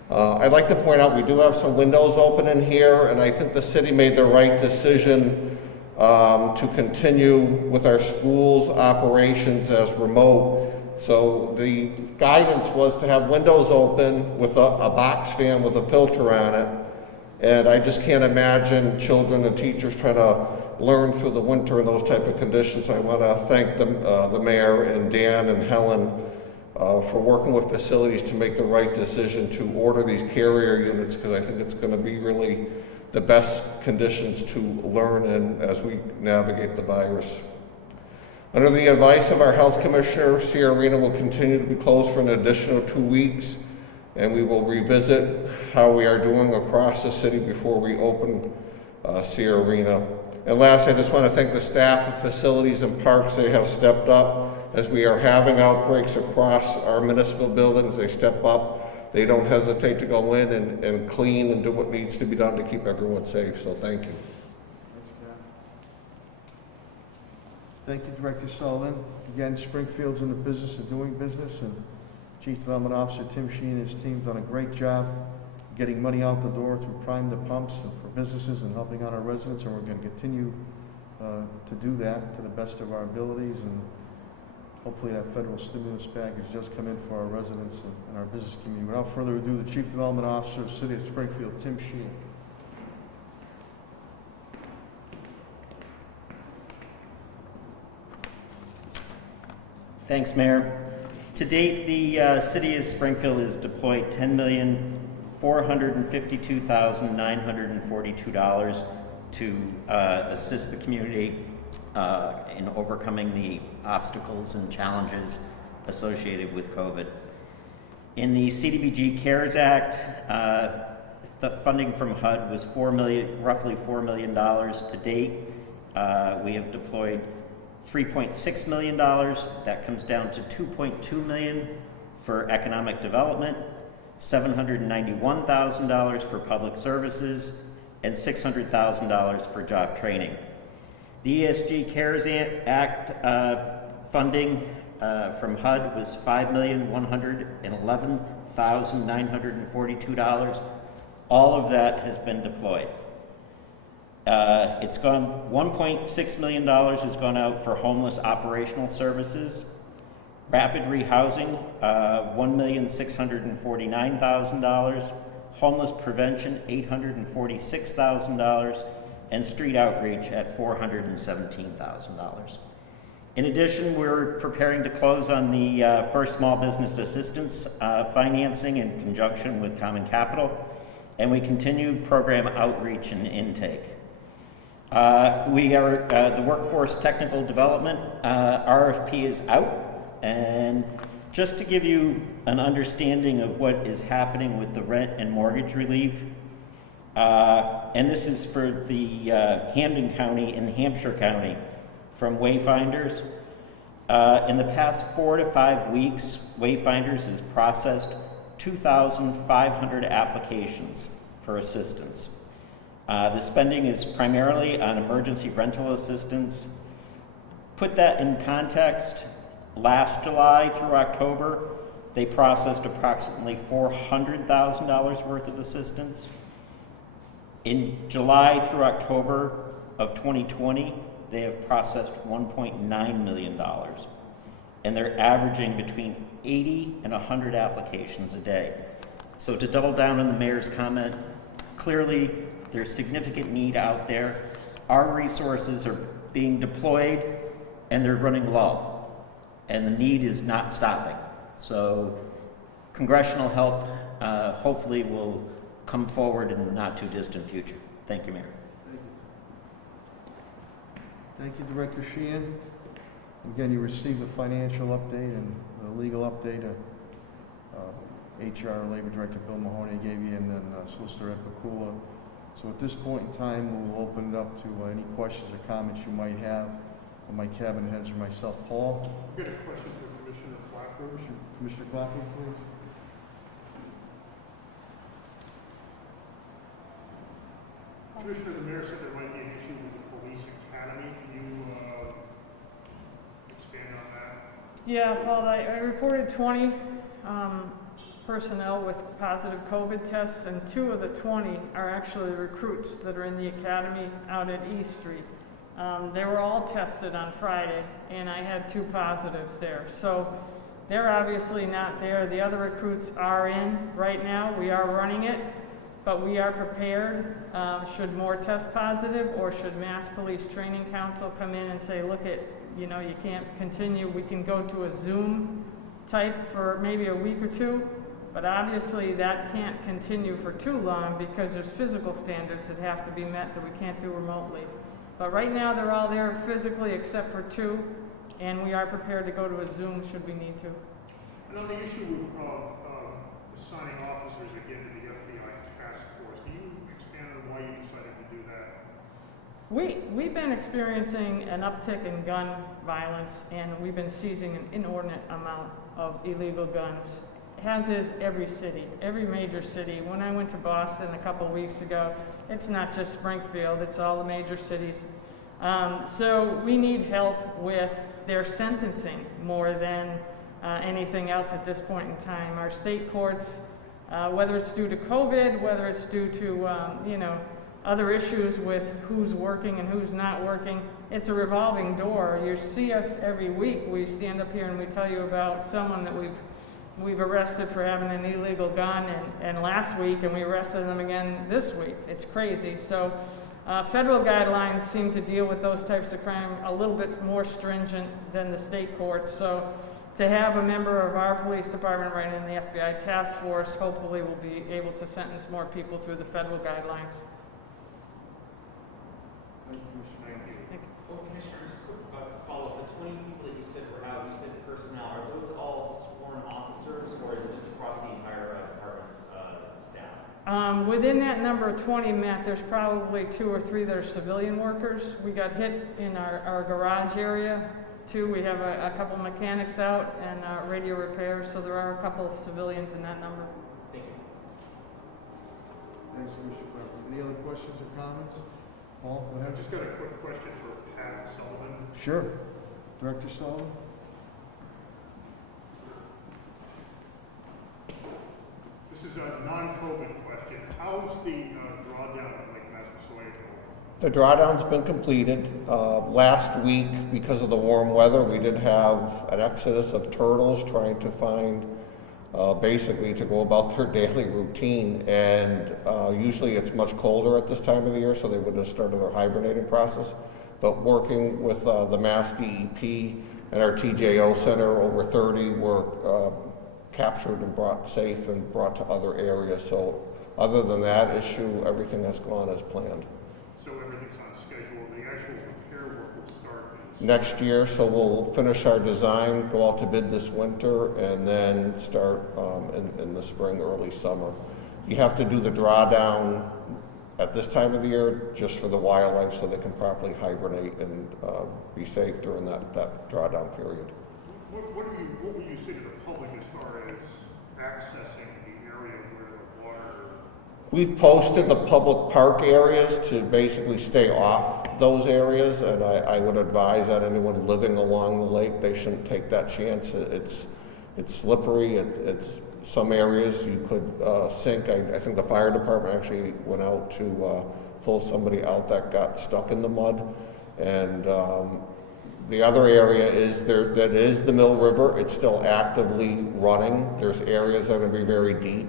I'd like to point out we do have some windows open in here, and I think the city made the right decision to continue with our schools operations as remote. So the guidance was to have windows open with a box fan with a filter on it. And I just can't imagine children and teachers trying to learn through the winter in those type of conditions. So I want to thank the mayor and Dan and Helen for working with facilities to make the right decision to order these carrier units, because I think it's going to be really the best conditions to learn in as we navigate the virus. Under the advice of our health commissioner, Sierra Arena will continue to be closed for an additional 2 weeks, and we will revisit how we are doing across the city before we open Sierra Arena. And last, I just want to thank the staff of facilities and parks. They have stepped up as we are having outbreaks across our municipal buildings. They step up. They don't hesitate to go in and clean and do what needs to be done to keep everyone safe. So thank you. Thank you, Director Sullivan. Again, Springfield's in the business of doing business, and Chief Development Officer Tim Sheen and his team done a great job getting money out the door to prime the pumps and for businesses and helping out our residents, and we're going to continue to do that to the best of our abilities, and hopefully that federal stimulus package does come in for our residents and our business community. Without further ado, the Chief Development Officer of the City of Springfield, Tim Sheen. Thanks, Mayor. To date, the City of Springfield has deployed $10,452,942 to assist the community in overcoming the obstacles and challenges associated with COVID. In the CDBG CARES Act, the funding from HUD was roughly $4 million to date. We have deployed $3.6 million. That comes down to $2.2 million for economic development, $791,000 for public services, and $600,000 for job training. The ESG CARES Act funding from HUD was $5,111,942. All of that has been deployed. It's gone, $1.6 million has gone out for homeless operational services. Rapid rehousing, $1,649,000. Homeless prevention, $846,000. And street outreach at $417,000. In addition, we're preparing to close on the first small business assistance financing in conjunction with Common Capital, and we continue program outreach and intake. We are, the workforce technical development RFP is out, and just to give you an understanding of what is happening with the rent and mortgage relief, and this is for the Hampden County and Hampshire County from Wayfinders. In the past 4 to 5 weeks, Wayfinders has processed 2,500 applications for assistance. The spending is primarily on emergency rental assistance. Put that in context, last July through October, they processed approximately $400,000 worth of assistance. In July through October of 2020, they have processed $1.9 million. And they're averaging between 80 and 100 applications a day. So to double down on the mayor's comment, clearly there's significant need out there. Our resources are being deployed and they're running low. And the need is not stopping. So congressional help hopefully will come forward in the not too distant future. Thank you, Mayor. Thank you, Director Sheehan. Again, you received the financial update and the legal update. HR Labor Director Bill Mahoney gave you, and then Solicitor Ed Pakula. So at this point in time, we'll open it up to any questions or comments you might have from my cabinet heads or myself. Paul? I've got a question for Commissioner Clapper. Commissioner Clapper, please. Commissioner, the mayor said there might be an issue with the police academy. Can you expand on that? Yeah, well, I reported 20 personnel with positive COVID tests, and 2 of the 20 are actually recruits that are in the academy out at East Street. They were all tested on Friday, and I had 2 positives there. So they're obviously not there. The other recruits are in right now. We are running it, but we are prepared. Should more test positive, or should Mass Police Training Council come in and say, look, you can't continue. We can go to a Zoom type for maybe a week or 2. But obviously that can't continue for too long because there's physical standards that have to be met that we can't do remotely. But right now they're all there physically except for 2, and we are prepared to go to a Zoom should we need to. And on the issue of assigning officers again to the FBI task force, can you expand on why you decided to do that? We've been experiencing an uptick in gun violence, and we've been seizing an inordinate amount of illegal guns. As is every city, every major city. When I went to Boston a couple weeks ago, it's not just Springfield, it's all the major cities. So we need help with their sentencing more than anything else at this point in time. Our state courts, whether it's due to COVID, whether it's due to other issues with who's working and who's not working, it's a revolving door. You see us every week. We stand up here and we tell you about someone that we've arrested for having an illegal gun, and last week, and we arrested them again this week. It's crazy. So federal guidelines seem to deal with those types of crime a little bit more stringent than the state courts. So to have a member of our police department right in the FBI task force, hopefully we'll be able to sentence more people through the federal guidelines. Thank you. Well, Commissioner, just a quick follow-up. The 20 people that you said were out, you said personnel, are those all sworn officers, or is it just across the entire department's staff? Within that number of 20, Matt, there's probably 2 or 3 that are civilian workers. We got hit in our garage area, too. We have a couple mechanics out and radio repairs, so there are a couple of civilians in that number. Thank you. Thanks, Mr. Crawford. Any other questions or comments? Paul, go ahead. I've just got a quick question for Pat Sullivan. Sure. Director Sullivan? This is a non-COVID question. How's the drawdown at Lake Massasoit going? The drawdown's been completed. Last week, because of the warm weather, we did have an exodus of turtles trying to find, basically to go about their daily routine. And usually it's much colder at this time of the year, so they would have started their hibernating process. But working with the Mass DEP and our TJO Center, over 30 were captured and brought safe and brought to other areas. So other than that issue, everything has gone as planned. So everything's on schedule. The actual repair work will start next year. So we'll finish our design, go out to bid this winter, and then start in the spring, early summer. You have to do the drawdown at this time of the year just for the wildlife so they can properly hibernate and be safe during that drawdown period. What will you say to the public as far as accessing the area where the water... We've posted the public park areas to basically stay off those areas, and I would advise that anyone living along the lake, they shouldn't take that chance. It's slippery. It's some areas you could sink. I think the fire department actually went out to pull somebody out that got stuck in the mud. And the other area is that is the Mill River. It's still actively running. There's areas that are going to be very deep.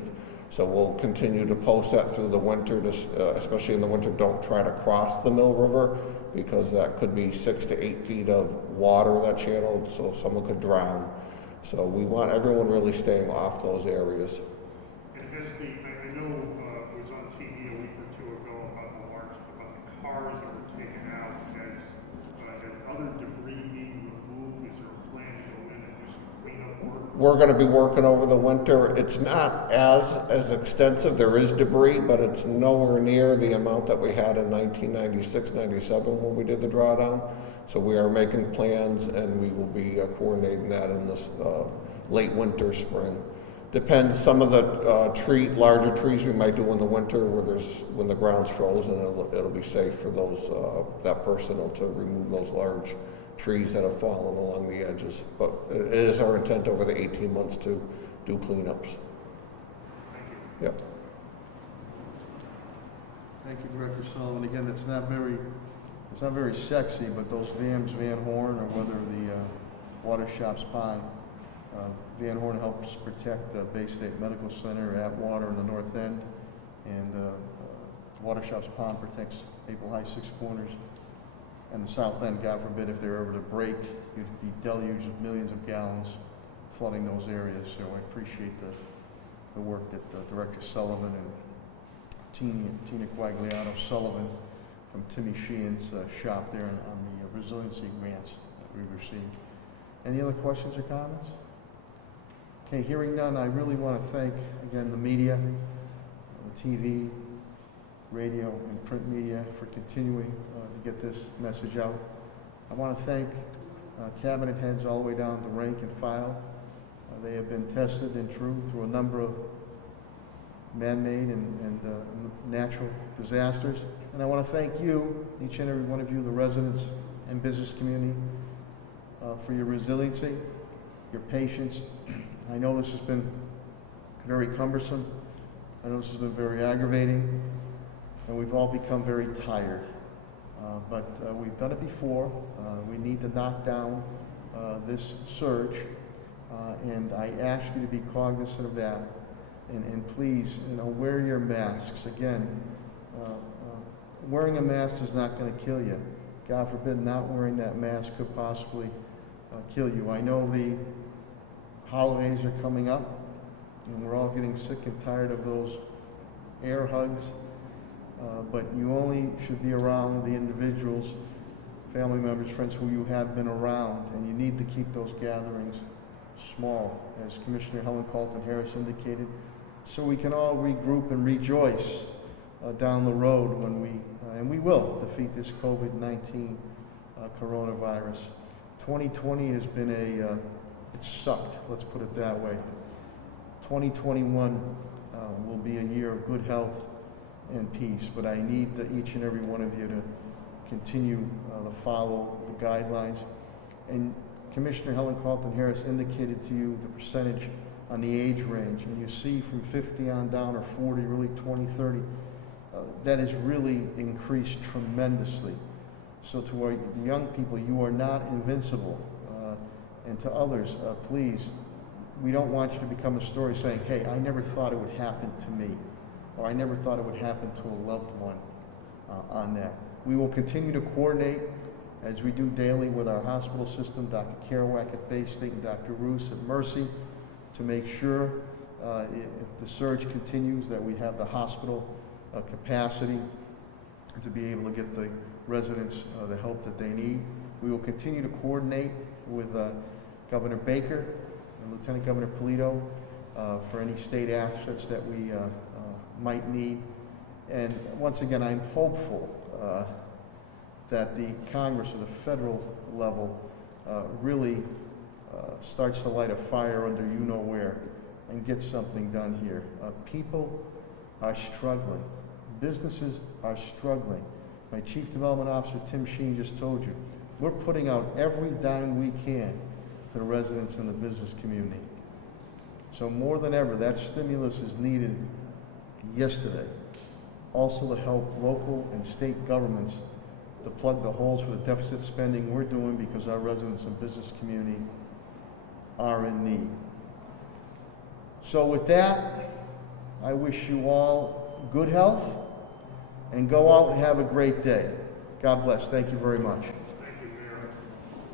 So we'll continue to post that through the winter, especially in the winter. Don't try to cross the Mill River because that could be 6 to 8 feet of water that channeled, so someone could drown. So we want everyone really staying off those areas. And has I know it was on TV a week or 2 ago about the cars that were taken out. Has other debris being removed? Is there a plan to go in and do some cleanup work? We're going to be working over the winter. It's not as extensive. There is debris, but it's nowhere near the amount that we had in 1996, 97 when we did the drawdown. So we are making plans, and we will be coordinating that in this late winter, spring. Depends. Some of the larger trees we might do in the winter, when the ground's frozen, it'll be safe for those that personnel to remove those large trees that have fallen along the edges. But it is our intent over the 18 months to do cleanups. Yep. Thank you, Director Sullivan. Again, it's not very sexy, but those dams, Van Horn, or whether the Water Shops Pond, Van Horn helps protect Bay State Medical Center, Atwater in the north end, and Water Shops Pond protects Maple High Six Corners. And the south end, God forbid, if they were ever to break, you'd be deluged of millions of gallons flooding those areas. So I appreciate the work that Director Sullivan and Tina Quagliato Sullivan from Timmy Sheehan's shop there on the resiliency grants that we've received. Any other questions or comments? Okay, hearing none, I really want to thank, again, the media, the TV, radio, and print media for continuing to get this message out. I want to thank cabinet heads all the way down to rank and file. They have been tested and true through a number of man-made and natural disasters. And I want to thank you, each and every one of you, the residents and business community, for your resiliency, your patience. I know this has been very cumbersome. I know this has been very aggravating, and we've all become very tired. But we've done it before. We need to knock down this surge, and I ask you to be cognizant of that. And please, wear your masks. Again, wearing a mask is not going to kill you. God forbid, not wearing that mask could possibly kill you. I know the holidays are coming up, and we're all getting sick and tired of those air hugs, but you only should be around the individuals, family members, friends who you have been around, and you need to keep those gatherings small, as Commissioner Helen Colton Harris indicated, so we can all regroup and rejoice down the road when and we will defeat this COVID-19 coronavirus. 2020 has been it sucked, let's put it that way. 2021 will be a year of good health and peace, but I need each and every one of you to continue to follow the guidelines. And Commissioner Helen Colton Harris indicated to you the percentage on the age range, and you see from 50 on down, or 40, really 20, 30, that has really increased tremendously. So to our young people, you are not invincible. And to others, please, we don't want you to become a story saying, hey, I never thought it would happen to me, or I never thought it would happen to a loved one on that. We will continue to coordinate as we do daily with our hospital system, Dr. Kerouac at Bay State and Dr. Roos at Mercy, to make sure if the surge continues that we have the hospital capacity to be able to get the residents the help that they need. We will continue to coordinate with Governor Baker and Lieutenant Governor Polito for any state assets that we might need. And once again, I'm hopeful that the Congress at the federal level really starts to light a fire under you-know-where and get something done here. People are struggling. Businesses are struggling. My Chief Development Officer, Tim Sheen, just told you, we're putting out every dime we can to the residents in the business community. So more than ever, that stimulus is needed yesterday. Also to help local and state governments to plug the holes for the deficit spending we're doing because our residents and business community are in need. So with that, I wish you all good health and go out and have a great day. God bless. Thank you very much.